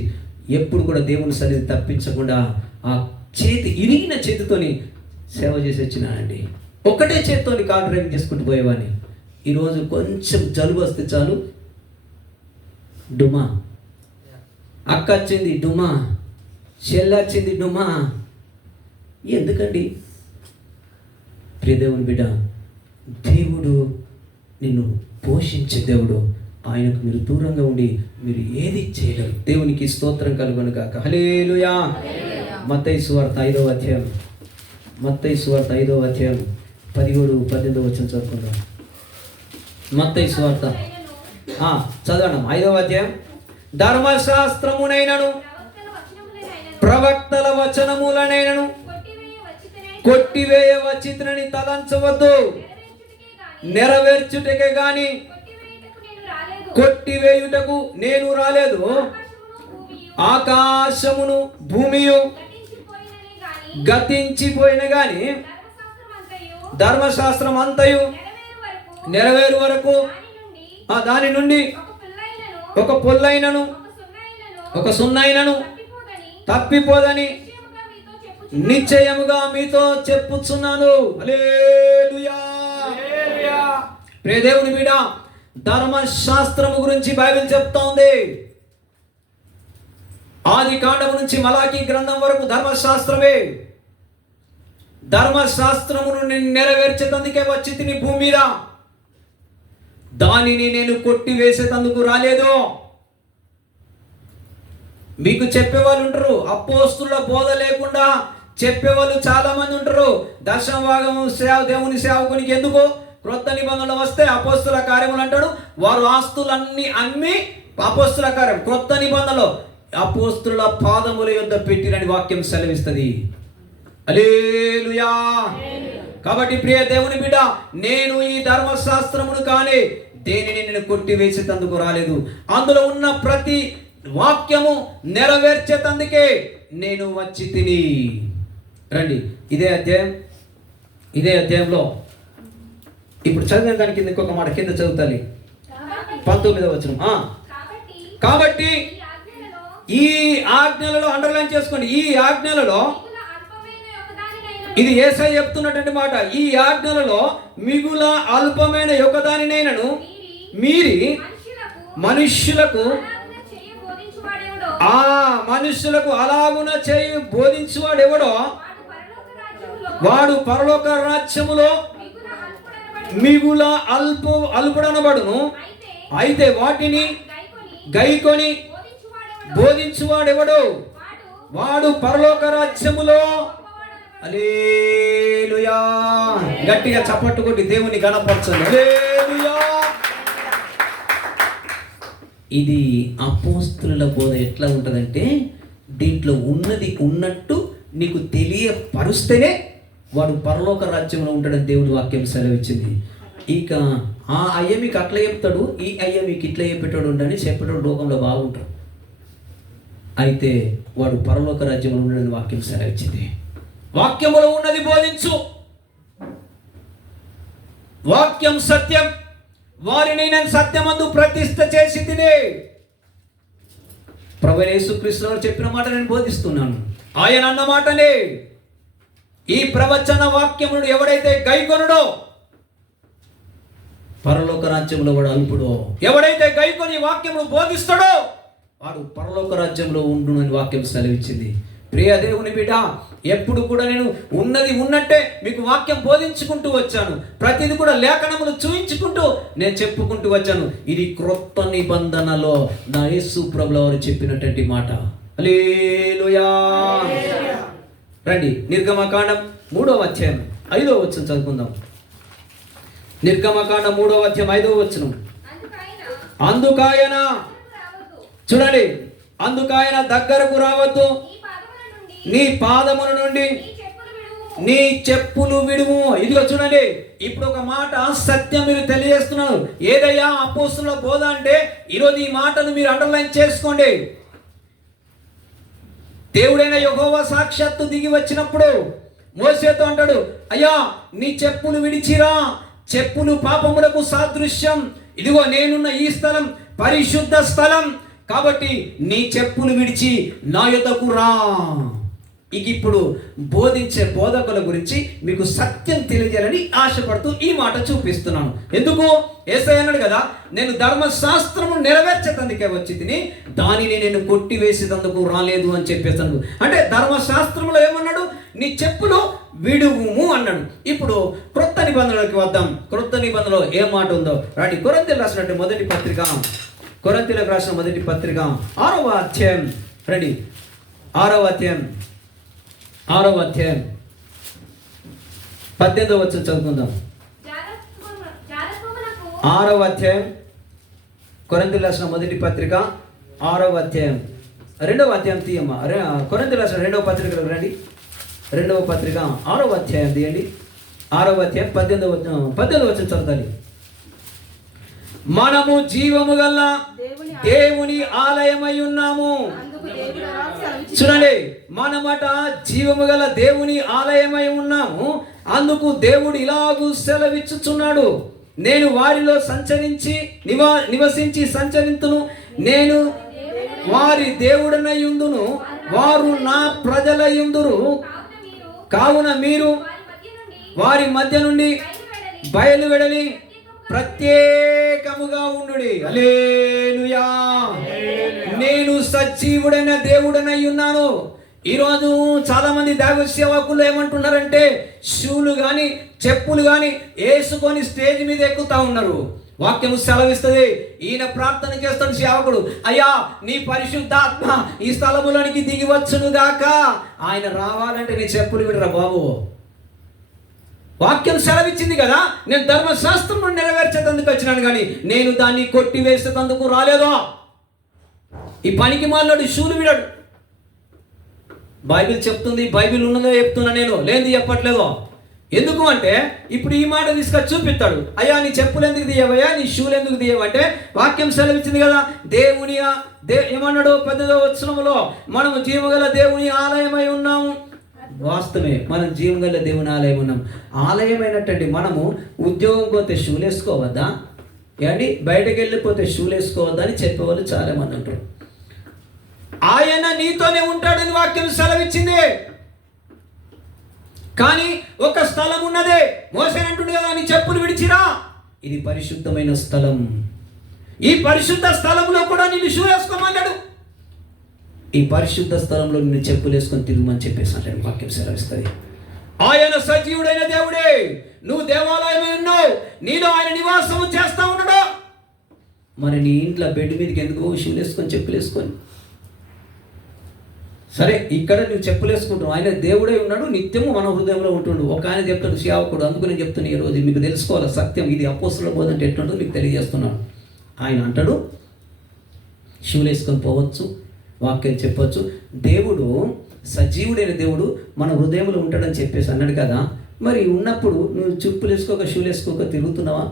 ఎప్పుడు కూడా దేవుని సన్నిధి తప్పించకుండా ఆ ఇరిగిన చేతితోని సేవ చేసి వచ్చినానండి. ఒక్కటే చేతితోని కార్ డ్రైవింగ్ చేసుకుంటూ పోయేవాడిని. ఈరోజు కొంచెం జలుబు వస్తే చాలు డుమా, అక్క వచ్చింది డుమా, చెల్లొచ్చింది డుమా. ఎందుకండి? ప్రియదేవుని బిడ్డ, దేవుడు నిన్ను పోషించే దేవుడు. ఆయనకు మీరు దూరంగా ఉండి మీరు ఏది చేయలేరు. దేవునికి స్తోత్రం కలుగును గాక. హల్లెలూయా. మత్తయి సువార్త 5వ అధ్యాయం, మత్తయి సువార్త 5వ అధ్యాయం 17-18 వచనం చదువుకుందాం. మత్తయి సువార్త చదవడం 5వ అధ్యాయం. ధర్మశాస్త్రమునైనను ప్రవక్తల వచనములనైనను కొట్టివేయ వచ్చితనని తలంచవద్దు. నెరవేర్చుటకే గాని కొట్టివేయుటకు నేను రాలేదు. ఆకాశమును భూమియు గతించిపోయిన గాని ధర్మశాస్త్రం అంతయు నెరవేరు వరకు దాని నుండి ఒక పొల్లైనను ఒక సున్నైనను తప్పిపోదని నిశ్చయముగా మీతో చెప్పుచున్నాను. హల్లెలూయా. ప్రియ దేవుని బిడ్డ, ధర్మశాస్త్రము గురించి బైబిల్ చెప్తా ఉంది. ఆది కాండము నుంచి మలాకీ గ్రంథం వరకు ధర్మశాస్త్రమే. ధర్మశాస్త్రమును నెరవేర్చేందుకే వచ్చి తిని భూమి మీద. దానిని నేను కొట్టివేసేందుకు రాలేదు. మీకు చెప్పేవాళ్ళు ఉంటారు, అపోస్తుల బోధ లేకుండా చెప్పేవాళ్ళు చాలా మంది ఉంటారు. దశమభాగము దేవుని సేవకునికి ఎందుకు? క్రొత్త నిబంధనలు వస్తే అపోస్తుల కార్యములు అంటాడు. వారు ఆస్తులన్నీ అమ్మి అపోస్తుల కార్యం. క్రొత్త నిబంధనలో అపోస్తుల పాదముల యొద్ద పెట్టిరని వాక్యం సెలవిస్తుంది. హల్లెలూయా. కాబట్టి ప్రియ దేవుని బిడ్డ, నేను ఈ ధర్మశాస్త్రమును కానీ దేనిని నేను కొట్టివేసేందుకు రాలేదు. అందులో ఉన్న ప్రతి వాక్యము నెరవేర్చేందుకే నేను వచ్చి తిని. రండి, ఇదే అధ్యాయంలో ఇప్పుడు చదివిన దాని కింద ఇంకొక మాట కింద చదువుతాలి. 19వ వచనం. కాబట్టి ఈ ఆజ్ఞలలో అండర్లైన్ చేసుకోండి. ఈ ఆజ్ఞలలో, ఇది యేసయ్య చెప్తున్నటువంటి మాట, ఈ ఆజ్ఞలలో మిగుల అల్పమైన ఒకదానినైనను మీరి మనుష్యులకు మనుష్యులకు అలాగున చేయి బోధించువాడు ఎవడో వాడు పరలోక రాజ్యములో మిగుల అల్పుడనబడును. అయితే వాటిని గైకొని బోధించువాడెవడు? వాడు పరలోక రాజ్యములో. హల్లెలూయా! గట్టిగా చప్పట్టు కొట్టి దేవుని గణపరచండి. హల్లెలూయా! ఇది అపోస్తుల బోధ ఎట్లా ఉంటుందంటే, దీంట్లో ఉన్నది ఉన్నట్టు నీకు తెలియపరుస్తేనే వాడు పరలోక రాజ్యంలో ఉంటాడని దేవుడి వాక్యం సెలవిచ్చింది. ఇక ఆ అయ్య మీకు అట్లా చెప్తాడు, ఈ అయ్య మీకు ఇట్లా చెప్పేటోడు ఉండని చెప్పేటోడు లోకంలో బాగుంటాడు. అయితే వాడు పరలోక రాజ్యంలో ఉండడని వాక్యం సెలవిచ్చింది. వాక్యములో ఉన్నది బోధించు. వాక్యం సత్యం. వారిని నేను సత్యమందు ప్రతిష్ఠ చేసి తినే. ప్రభువైన యేసుక్రీస్తు వారు చెప్పిన మాట నేను బోధిస్తున్నాను. ఆయన అన్న మాటనే. ఈ ప్రవచన వాక్యమును ఎవడైతే గైకొనుడో పరలోక రాజ్యంలో వాడు అల్పుడో. ఎవడైతే గైకొని వాక్యమును బోధిస్తాడో వాడు పరలోక రాజ్యంలో ఉండునని వాక్యం సెలవిచ్చింది. ప్రియ దేవుని బిడ్డ, ఎప్పుడు కూడా నేను ఉన్నది ఉన్నట్టే మీకు వాక్యం బోధించుకుంటూ వచ్చాను. ప్రతిది కూడా లేఖనములు చూయించుకుంటూ నేను చెప్పుకుంటూ వచ్చాను. ఇది క్రొత్త నిబంధనలో నా యేసు ప్రభుల వారు చెప్పినటువంటి మాట. హల్లెలూయా! రండి, నిర్గమకాండం 3వ అధ్యాయం 5వ వచనం చదువుకుందాం. నిర్గమకాండం 3వ అధ్యాయం 5వ వచనం. అందుకాయన, చూడండి, అందుకాయన దగ్గరకు రావద్దు, నీ పాదముల నుండి నీ చెప్పులు విడుము. ఇదిగో చూడండి, ఇప్పుడు ఒక మాట సత్యం మీరు తెలియజేస్తున్నారు. ఏదయ్యా అపోస్తుల బోధ అంటే ఈరోజు ఈ మాటను మీరు అండర్లైన్ చేసుకోండి. దేవుడైన యెహోవా సాక్షాత్తు దిగి వచ్చినప్పుడు మోసేతో అంటాడు, అయ్యా నీ చెప్పులు విడిచిరా. చెప్పులు పాపములకు సాదృశ్యం. ఇదిగో నేనున్న ఈ స్థలం పరిశుద్ధ స్థలం, కాబట్టి నీ చెప్పులు విడిచి నా యొద్దకు రా. ఇప్పుడు బోధించే బోధకుల గురించి మీకు సత్యం తెలియజేయాలని ఆశపడుతూ ఈ మాట చూపిస్తున్నాను. ఎందుకు? యేసయ్య అన్నాడు కదా, నేను ధర్మశాస్త్రము నెరవేర్చేందుకే వచ్చి తిని దానిని నేను కొట్టివేసేందుకు రాలేదు అని చెప్పేస్తాను. అంటే ధర్మశాస్త్రంలో ఏమన్నాడు? నీ చెప్పులు విడువుము అన్నాడు. ఇప్పుడు క్రొత్త నిబంధనలోకి వద్దాం. క్రొత్త నిబంధనలో ఏ మాట ఉందో రాడి. కొరింథీయులకు రాసినట్టు మొదటి పత్రిక, కొరింథీయులకు రాసిన మొదటి పత్రిక 6వ అధ్యాయం. రండి, 6వ అధ్యాయం 18వ వచనం చదువుకుందాం. 6వ అధ్యాయం కొరింథీయులకు రాసిన మొదటి పత్రిక 6వ అధ్యాయం 2వ అధ్యాయం తీయమ్మా. కొరింథీయులకు రాసిన 2వ పత్రికలకు రండి. 2వ పత్రిక 6వ అధ్యాయం తీయండి. 6వ అధ్యాయం 18వ వచనం చదవాలి. మనము జీవము గల దేవుని ఆలయమై ఉన్నాము. చూడండి, మనమట జీవము గల దేవుని ఆలయమై ఉన్నాము. అందుకు దేవుడు ఇలాగూ సెలవిచ్చుచున్నాడు, నేను వారిలో నివసించి సంచరింతును. నేను వారి దేవుడనయుందును, వారు నా ప్రజలయుందురు. కావున మీరు వారి మధ్య నుండి బయలువెడలి ప్రత్యేకముగా ఉండుడి. హల్లెలూయా! నేను సజీవుడైన దేవుడనై ఉన్నాను. ఈరోజు చాలా మంది దైవ సేవకులు ఏమంటున్నారంటే షూలు కానీ చెప్పులు కానీ వేసుకొని స్టేజ్ మీద ఎక్కుతా ఉన్నారు. వాక్యము సెలవిస్తుంది, ఈయన ప్రార్థన చేస్తాడు సేవకుడు, అయ్యా నీ పరిశుద్ధాత్మ ఈ స్థలములోనికి దిగి వచ్చును గాక. ఆయన రావాలంటే నీ చెప్పులు విడరా బాబు. వాక్యం సెలవిచ్చింది కదా, నేను ధర్మశాస్త్రం నెరవేర్చేందుకు వచ్చినాను, కానీ నేను దాన్ని కొట్టివేసేందుకు రాలేదో. ఈ పనికి మాలోడు షూలు విడాడు. బైబిల్ చెప్తుంది, బైబిల్ ఉన్నదో చెప్తున్నా, నేను లేనిది చెప్పట్లేదో. ఎందుకు అంటే ఇప్పుడు ఈ మాట తీసుకొని చూపిస్తాడు, అయ్యా నీ చెప్పులు ఎందుకు తీయవయ్యా, నీ షూలు ఎందుకు తీయవంటే వాక్యం సెలవిచ్చింది కదా. దేవుని ఏమన్నాడు 18వ వచనంలో, మనము జీవగల దేవుని ఆలయమై ఉన్నాము. వాస్తవమే, మనం జీవగల దేవుని ఆలయం ఉన్నాం. ఆలయమైనటువంటి మనము ఉద్యోగం పోతే షూలు వేసుకోవద్దా ఏమండి, బయటకు వెళ్ళిపోతే షూలు వేసుకోవద్దా అని చెప్పేవాళ్ళు చాలా మంది ఉంటారు. ఆయన నీతోనే ఉంటాడని వాక్యం సెలవిచ్చింది. కానీ ఒక స్థలం ఉన్నదే, మోసే అంటుండే కదా, నీ చెప్పులు విడిచిరా. ఇది పరిశుద్ధమైన స్థలం. ఈ పరిశుద్ధ స్థలంలో కూడా నిన్ను షూ వేసుకోమన్నాడు. ఈ పరిశుద్ధ స్థలంలో నిన్ను చెప్పులు వేసుకొని తిరుగుమని చెప్పేసి అంటే వాక్యం సెలవిస్తుంది. ఆయన సజీవుడైన దేవుడే. నువ్వు దేవాలయమై ఉన్నావు, నీలో ఆయన నివాసము చేస్తా ఉన్నాడు. మరి నీ ఇంట్లో బెడ్ మీదకి ఎందుకు షూలు వేసుకొని చెప్పులు వేసుకొని? సరే, ఇక్కడ నువ్వు చెప్పులు వేసుకుంటున్నావు, ఆయన దేవుడే ఉన్నాడు, నిత్యము మన హృదయంలో ఉంటుండు. ఒక ఆయన చెప్తాడు సేవకుడు. అందుకు నేను చెప్తున్నా ఈరోజు మీకు తెలుసుకోవాలి సత్యం. ఇది అపోస్తలుల బోధ అంటే ఎట్లుంటుందో మీకు తెలియజేస్తున్నాను. ఆయన అంటాడు షూలు వేసుకొని పోవచ్చు, వాక్యం చెప్పవచ్చు. దేవుడు సజీవుడైన దేవుడు మన హృదయంలో ఉంటాడని చెప్పేసి అన్నాడు కదా. మరి ఉన్నప్పుడు నువ్వు చెప్పులు వేసుకోక షూలు వేసుకోక తిరుగుతున్నావా?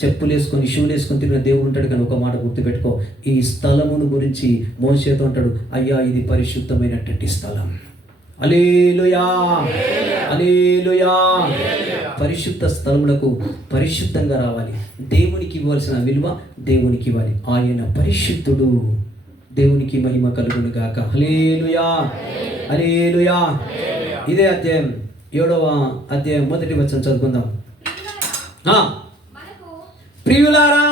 చెప్పులు వేసుకొని షూలు వేసుకొని తిరిగిన దేవుడు ఉంటాడు. కానీ ఒక మాట గుర్తుపెట్టుకో, ఈ స్థలమును గురించి మోషేతో అంటాడు, అయ్యా ఇది పరిశుద్ధమైనటువంటి స్థలం. హల్లెలూయా, హల్లెలూయా. పరిశుద్ధ స్థలములకు పరిశుద్ధంగా రావాలి. దేవునికి ఇవ్వాల్సిన విలువ దేవునికి ఇవ్వాలి. ఆయన పరిశుద్ధుడు. దేవునికి మహిమ కలుగును గాక. హల్లెలూయా, హల్లెలూయా. ఇదే అధ్యాయం 7వ అధ్యాయం 1వ వచనం చదువుకుందాం. ప్రియులారా,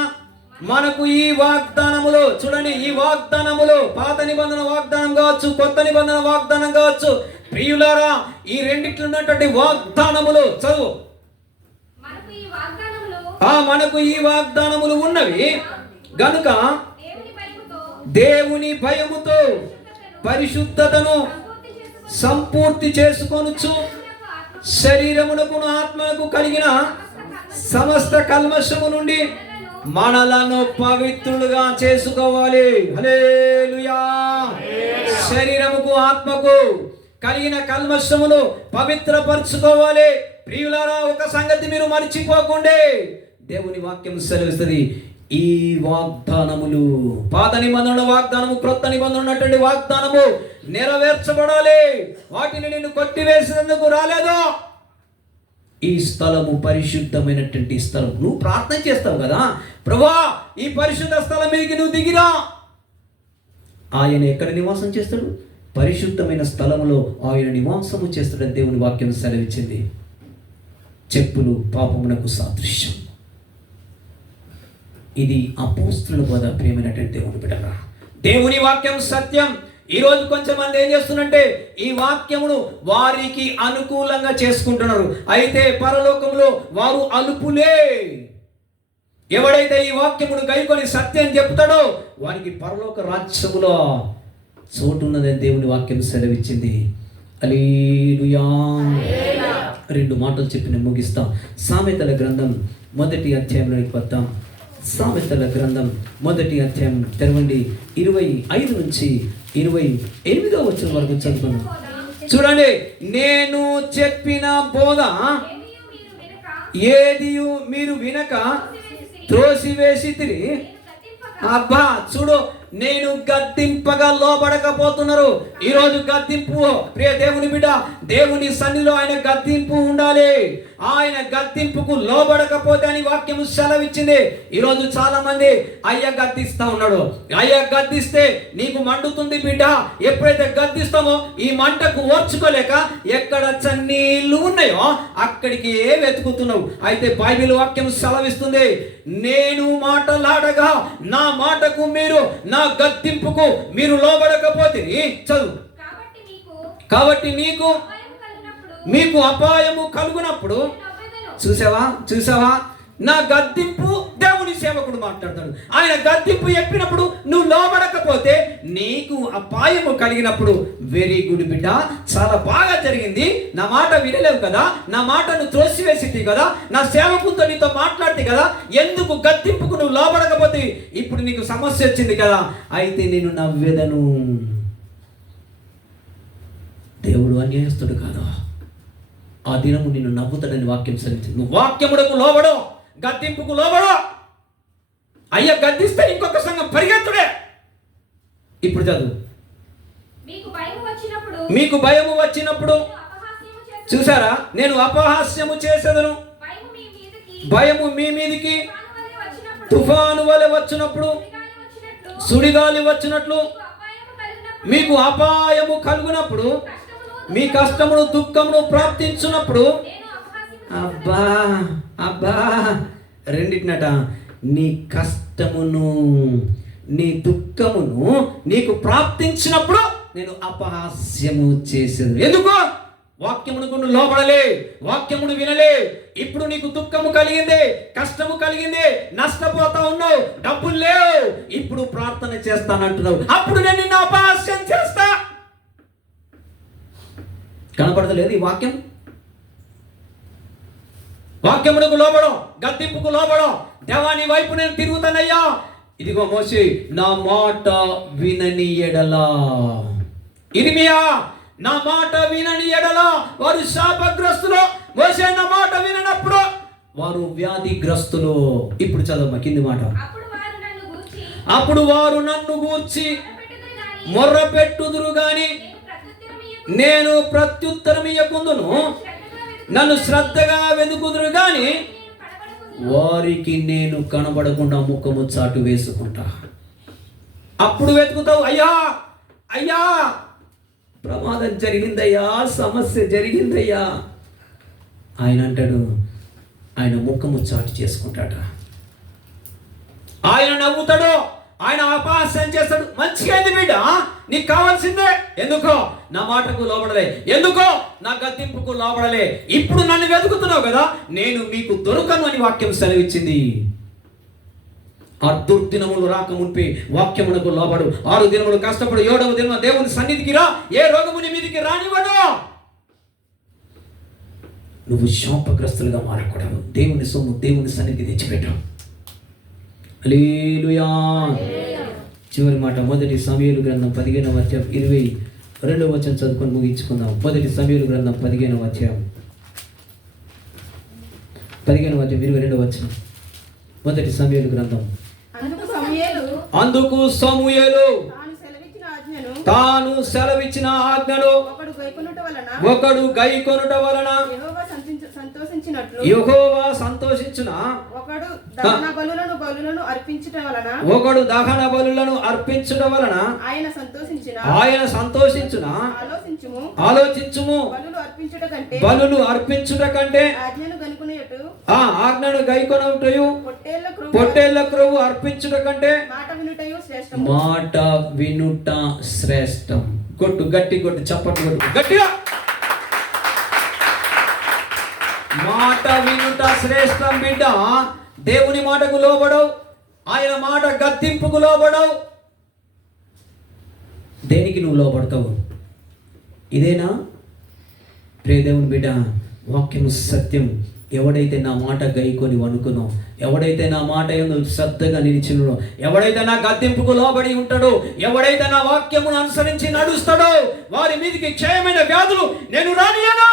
మనకు ఈ వాగ్దానములు, చూడండి, ఈ వాగ్దానములు పాత నిబంధన వాగ్దానం కావచ్చు, కొత్త నిబంధన వాగ్దానం కావచ్చు. ప్రియులారా, ఈ రెండిట్లో ఉన్నటువంటి వాగ్దానములు చదువు. మనకు ఈ వాగ్దానములు ఉన్నవి గనుక దేవుని భయముతో పరిశుద్ధతను సంపూర్తి చేసుకొనుచు శరీరమునకును ఆత్మకు కలిగిన సమస్త కల్మషము నుండి మనలను పవిత్రులుగా చేసుకోవాలి. హల్లెలూయా. శరీరముకు ఆత్మకు కలిగిన కల్మషమును పవిత్రపరచుకోవాలి. ప్రియులారా, ఒక సంగతి మీరు మర్చిపోకండి. దేవుని వాక్యం సెలవిస్తుంది, ఈ వాగ్దానములు, పాత నిబంధన వాగ్దానము, క్రొత్త నిబంధన ఉన్నటువంటి వాగ్దానము నెరవేర్చబడాలి. వాటిని నిన్ను కొట్టివేసినందుకు రాలేదు. ఈ స్థలము పరిశుద్ధమైనటువంటి స్థలం. నువ్వు ప్రార్థన చేస్తావు కదా, ప్రభువా ఈ పరిశుద్ధ స్థలం మీదకి నువ్వు దిగిరా. ఆయన ఎక్కడ నివాసం చేస్తాడు? పరిశుద్ధమైన స్థలములో ఆయన నివాసము చేస్తాడని దేవుని వాక్యం సెలవిచ్చింది. చెప్పులు పాపమునకు సాదృశ్యం. ఇది అపోస్తలుల బోధ. ప్రియమైనటువంటి దేవుని బిడ్డలారా, దేవుని వాక్యం సత్యం. ఈరోజు కొంచెం మంది ఏం చేస్తున్నారంటే ఈ వాక్యమును వారికి అనుకూలంగా చేసుకుంటున్నారు. అయితే పరలోకంలో వారు అలుపులే. ఎవడైతే ఈ వాక్యమును గైకొని సత్యం చెప్తాడో వారికి పరలోక రాజ్యములో చోటు ఉన్నదని దేవుని వాక్యం సెలవిచ్చింది. హల్లెలూయా. 2 మాటలు చెప్పి నేను ముగిస్తాం. సామెతల గ్రంథం 1వ అధ్యాయంలోకి వద్దాం. సామెతల గ్రంథం 1వ అధ్యాయం తెరవండి. 25 నుంచి 28వ వచనం వరకు చదువుకున్నాం. చూడండి, నేను చెప్పిన బోధ ఏది మీరు వినక త్రోసివేసితిరి. అబ్బా చూడు, నేను గద్దింపగా లోబడకపోతున్నారు. ఈరోజు గద్దింపు, ప్రియ దేవుని బిడ్డ, దేవుని సన్నిధిలో ఆయన గద్దింపు ఉండాలి. ఆయన గద్దింపుకు లోబడకపోతే అని వాక్యము సెలవిచ్చింది. ఈరోజు చాలా మంది అయ్య గద్దిస్తా ఉన్నాడు. అయ్య గద్దిస్తే నీకు మండుతుంది బిడ్డ. ఎప్పుడైతే గద్దిస్తామో ఈ మంటకు ఓర్చుకోలేక ఎక్కడ చన్నీళ్లు ఉన్నాయో అక్కడికి వెతుకుతున్నావు. అయితే బైబిల్ వాక్యం సెలవిస్తుంది, నేను మాటలాడగా నా మాటకు మీరు, నా గద్దింపుకు మీరు లోబడకపోతే చదువు. కాబట్టి మీకు అపాయము కలుగునప్పుడు, చూసావా నా గద్దింపు. దేవుని సేవకుడు మాట్లాడతాడు. ఆయన గద్దింపు చెప్పినప్పుడు నువ్వు లోబడకపోతే నీకు అపాయము కలిగినప్పుడు, వెరీ గుడ్ బిడ్డ, చాలా బాగా జరిగింది, నా మాట వినలేవు కదా, నా మాటను త్రోసివేసింది కదా, నా సేవకుతో నీతో మాట్లాడితే కదా, ఎందుకు గద్దింపుకు నువ్వు లోబడకపోతే ఇప్పుడు నీకు సమస్య వచ్చింది కదా, అయితే నేను నవ్వెదను. దేవుడు అన్యాయస్తుడు కాదు. ఆ దినము నిన్ను నవ్వుతాడని వాక్యం సెలవించింది. నువ్వు వాక్యమునకు లోబడు, గద్దింపుకు లోబడు. అయ్య గద్దిస్తే ఇంకొక సంఘం పరిగెత్తుడే. ఇప్పుడు చదువు. మీకు భయము వచ్చినప్పుడు చూసారా, నేను అపహాస్యము చేసేదను. భయము మీ మీదికి తుఫాను వలె వచ్చినప్పుడు, సుడిగాలి వచ్చినట్లు మీకు అపాయము కలుగునప్పుడు, మీ కష్టమును దుఃఖమును ప్రాప్తించున్నప్పుడు, అబ్బా రెండిటినట, నీ కష్టమును నీ దుఃఖమును నీకు ప్రాప్తించినప్పుడు నేను అపహాస్యము చేసేది. ఎందుకు? వాక్యమునకు నువ్వు లోబడలే, వాక్యమును వినలే. ఇప్పుడు నీకు దుఃఖము కలిగింది, కష్టము కలిగింది, నష్టపోతా ఉన్నావు, డబ్బులు లేవు. ఇప్పుడు ప్రార్థన చేస్తానంటున్నావు, అప్పుడు నేను నిన్ను అపహాస్యం చేస్తా. కనపడతలేదు ఈ వాక్యం? వాక్యమునకు లోబడం, గద్దింపుకు లోబడం. దేవా నీ వైపు నేను తిరుగుతానయ్యా. ఇదిగో మోషే నా మాట వినని ఎడలా, ఇర్మియా నా మాట వినని ఎడలా వారు శాపగ్రస్తులు. మోషే నా మాట విననప్పుడు వారు వ్యాధిగ్రస్తులు. ఇప్పుడు చదవమ్మా కింది మాట. అప్పుడు వారు నన్ను గూర్చి మొర్రపెట్టుదురు గాని నేను ప్రత్యుత్తరం ఇయ్యకుందును, నన్ను శ్రద్ధగా వెదుకుదురు గాని వారికి నేను కనబడకుండా ముఖము చాటు వేసుకుంటా. అప్పుడు వెతుకుతావు, అయ్యా అయ్యా ప్రమాదం జరిగిందయ్యా, సమస్య జరిగిందయ్యా. ఆయన అంటాడు, ఆయన ముఖము చాటు చేసుకుంటాడ. ఆయన నవ్వుతాడు, ఆయన అపహాస్యం చేస్తాడు. మంచిగా అయింది బిడ్డ, నీకు కావాల్సిందే. ఎందుకో నా మాటకు లోబడలే, ఎందుకో నా గద్దింపుకు లోబడలే. ఇప్పుడు నన్ను వెతుకుతున్నావు కదా, నేను మీకు దొరకను అని వాక్యం సెలవిచ్చింది. ఆ దుర్దినములు రాక మునిపి వాక్యమునకు లోబడు. 6 దినములు కష్టపడు, 7వ దినం దేవుని సన్నిధికి రా, ఏ రోగముని మీదికి రానివ్వడు. నువ్వు శాపగ్రస్తులుగా మారకూడదు. దేవుని సొమ్ము దేవుని సన్నిధికి తెచ్చిపెట్టావు. హల్లెలూయా. చివరి మాట 1 సమూయేలు గ్రంథం 15వ అధ్యాయం 22వ వచనం చదువుకొని ముగించుకుందాం. 1 సమూయేలు గ్రంథం 15వ అధ్యాయం 22వ వచనం. 1 సమూయేలు గ్రంథం. అందుకు సమూయేలు తాను సెలవిచ్చిన ఆజ్ఞను ఒకడు గైకొనుట వలన యెహోవా సంతోషించున, ఒకడు దహన బలులను అర్పించుట వలన ఆయన సంతోషించున. ఆలోచించుము, బలులు అర్పించుట కంటే ఆజ్ఞను గైకొనుటయు పొట్టేళ్ల క్రొవ్వు అర్పించుట కంటే మాట వినుట శ్రేష్టం. కొట్టు, గట్టి కొట్టు, చప్పట్లు కొట్టు గట్టిగా. మాట వినుట శ్రేష్టం బిడ్డ. దేవుని మాటకు లోబడవు, ఆయన మాట గద్దింపుకు లోబడవు. దేనికి నువ్వు లోబడతావు? ఇదేనా ప్రియ దేవుని బిడ్డ? వాక్యము సత్యం. ఎవడైతే నా మాట గైకొని వణుకునో, ఎవడైతే నా మాట శ్రద్ధగా నిలిచినో, ఎవడైతే నా గద్దింపుకు లోబడి ఉంటాడో, ఎవడైతే నా వాక్యమును అనుసరించి నడుస్తాడో, వారి మీదకి క్షయమైన వ్యాధులు నేను రానియను.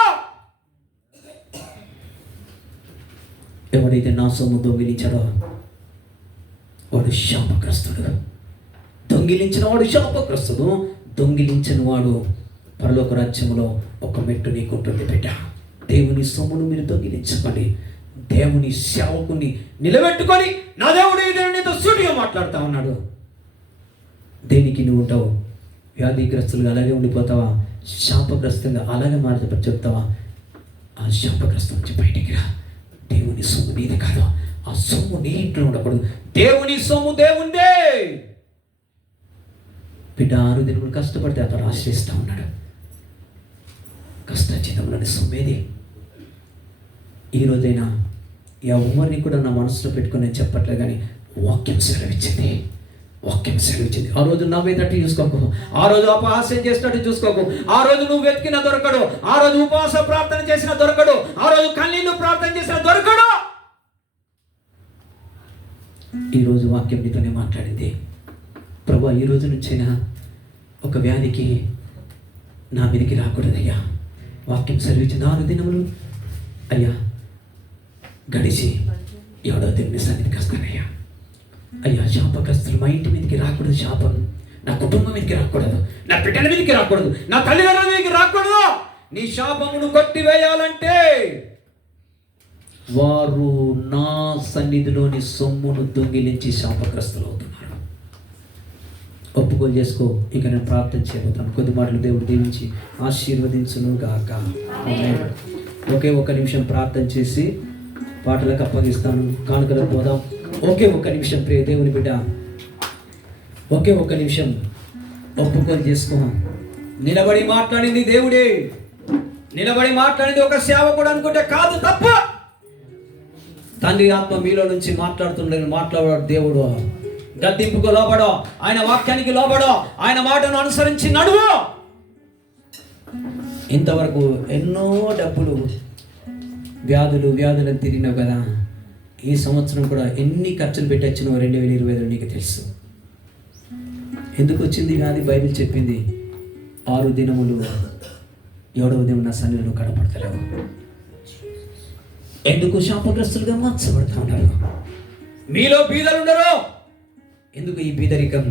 ఎవడైతే నా సొమ్ము దొంగిలించాడో వాడు శాపగ్రస్తుడు. దొంగిలించిన వాడు శాపగ్రస్తుడు. దొంగిలించిన వాడు పరలోక రాజ్యంలో ఒక మెట్టు నీకుంటుంది బిడ్డ. దేవుని సొమ్మును మీరు దొంగిలించుకొని దేవుని సేవకుని నిలబెట్టుకొని, నా దేవుడు ఈ నీతో సూటిగా మాట్లాడుతూ ఉన్నాడు. దేనికి నువ్వు ఉంటావు? వ్యాధిగ్రస్తులుగా అలాగే ఉండిపోతావా? శాపగ్రస్తులుగా అలాగే మారి చెప్తావా? ఆ శాపగ్రస్తం నుంచి బయటికి రా. దేవుని సొమ్ము నీది కాదు, ఆ సొమ్ము నీ ఇంట్లో ఉండకూడదు. దేవుని సొమ్ము దేవుందే బిడ్డ. 6 దినములు కష్టపడితే అతను ఆశ్రయిస్తూ ఉన్నాడు. కష్టచితంలోని సొమ్మేది. ఈరోజైనా ఎవరిని కూడా నా మనసులో పెట్టుకుని నేను చెప్పట్లేదు, కానీ వాక్యం సెలవిచ్చింది. వాక్యం సెలవిచ్చింది. ఆ రోజు నా మీద చూసుకోకు, ఆ రోజు అపహాస్యం చేసినట్టు చూసుకోకు. ఆ రోజు నువ్వు వెతికిన దొరకడు, ఆ రోజు ఉపవాస ప్రార్థన చేసిన దొరకడు, ఆ రోజు కన్నీళ్లు ప్రార్థన చేసిన దొరకడు. ఈరోజు వాక్యం నీతోనే మాట్లాడింది. ప్రభా, ఈ రోజు నుంచైనా ఒక వ్యాధికి నా మీదకి రాకూడదయ్యా. వాక్యం సెలవిచ్చింది. 6 దినములు అయ్యా గడిచి 7వ దినం సన్నిధికి వస్తానయ్యా. అయ్యా శాపగ్రస్తులు మా ఇంటి మీదకి రాకూడదు. శాపం నా కుటుంబం మీదకి రాకూడదు, నా బిడ్డల మీదకి రాకూడదు, నా తల్లిదండ్రుల మీదకి రాకూడదు. నీ శాపమును కొట్టివేయాలంటే వారు నా సన్నిధిలోని సొమ్మును దొంగిలించి శాపగ్రస్తులు అవుతున్నారు. ఒప్పుకోలు చేసుకో. ఇక నేను ప్రార్థన చేయబోతాను. కొద్ది మాటలు దేవుడు దీవించి ఆశీర్వదించును గాక. ఒకే 1 నిమిషం ప్రార్థన చేసి పాటలకు అప్పగిస్తాను. కానుకలకు పోదాం. ఒకే 1 నిమిషం ప్రియ దేవుని బిడ్డ, ఒకే 1 నిమిషం ఒప్పుకోలు చేసుకో. నిలబడి మాట్లాడింది దేవుడే. నిలబడి మాట్లాడింది ఒక సేవకుడు అనుకుంటే కాదు, తప్ప. తండ్రి ఆత్మ మీలో నుంచి మాట్లాడాడు దేవుడు. గద్దింపుకు లోబడో, ఆయన వాక్యానికి లోబడో, ఆయన మాటను అనుసరించి నడువు. ఇంతవరకు ఎన్నో డబ్బులు వ్యాధులను తిరిగినావు కదా. ఈ సంవత్సరం కూడా ఎన్ని ఖర్చులు పెట్టొచ్చినావు 2020లో నీకు తెలుసు. ఎందుకు వచ్చింది వ్యాధి? బైబిల్ చెప్పింది 6 దినములు 7వ దినం నా సన్నిధిలో కనపడతలేవు. ఎందుకు శాపగ్రస్తులుగా మార్చబడతా ఉన్నారు? మీలో బీదలు ఉండరు. ఎందుకు ఈ బీదరికం?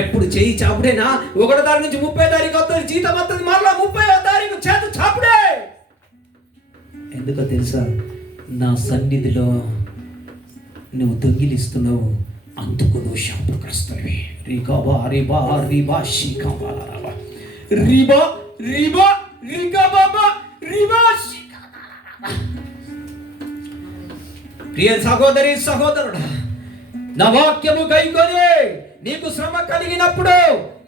ఎప్పుడు చేయి చాపుడేనా? 1వ తారీఖు నుంచి 30వ తారీఖు వస్తుంది, జీతం వస్తుంది, మరలా 30వ తారీఖు చేత చాపుడే. ఎందుకో తెలుసా? నా సన్నిధిలో నువ్వు దొంగిలిస్తున్నావు, అందుకు నువ్వు శాపగ్రస్తుడివి. ప్రియ సహోదరి సహోదరుడా, నా వాక్యము కైకొని నీకు శ్రమ కలిగినప్పుడు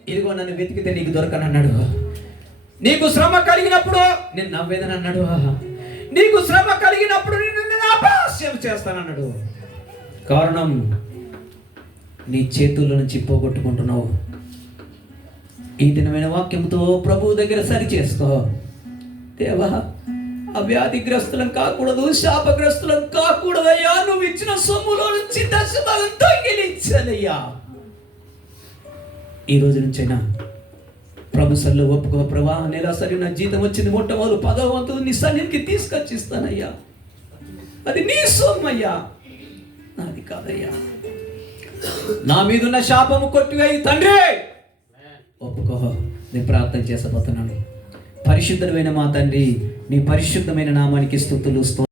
ఇదిగో నన్ను వెతికితే నీకు దొరకనన్నాడు. నీకు శ్రమ కలిగినప్పుడు నేను నవ్వేదనన్నాడు. నీకు శ్రమ కలిగినప్పుడు నేను అపహాస్యం చేస్తానన్నాడు. కారణం నీ చేతుల్లో నుంచి పోగొట్టుకుంటున్నావు. ఈ దినమైన వాక్యంతో ప్రభువు దగ్గర సరి చేసుకో. దేవా, ఆ వ్యాధిగ్రస్తులం కాకూడదు, శాపగ్రస్తులం కాకూడదయ్యా. నువ్వు ఇచ్చిన సొమ్ములో నుంచి దశభాగం తొలగించాలయ్యా. ఈ రోజు నుంచైనా ప్రభు సన్నిధిలో ఒప్పుకో. ప్రభా, నెలసరి నా జీతం వచ్చింది, మొట్టమొదటి 10వ వంతు నీ సన్నిధికి తీసుకొచ్చిస్తానయ్యా. అది నీ సొమ్మయ్యా, నాది కాదయ్యా. నా మీదున్న శాపము కొట్టివేయి తండ్రి. ఒప్పుకో. నేను ప్రార్థన చేసబోతున్నాను. పరిశుద్ధమైన మా తండ్రి, నీ పరిశుద్ధమైన నామానికి స్తుతులు.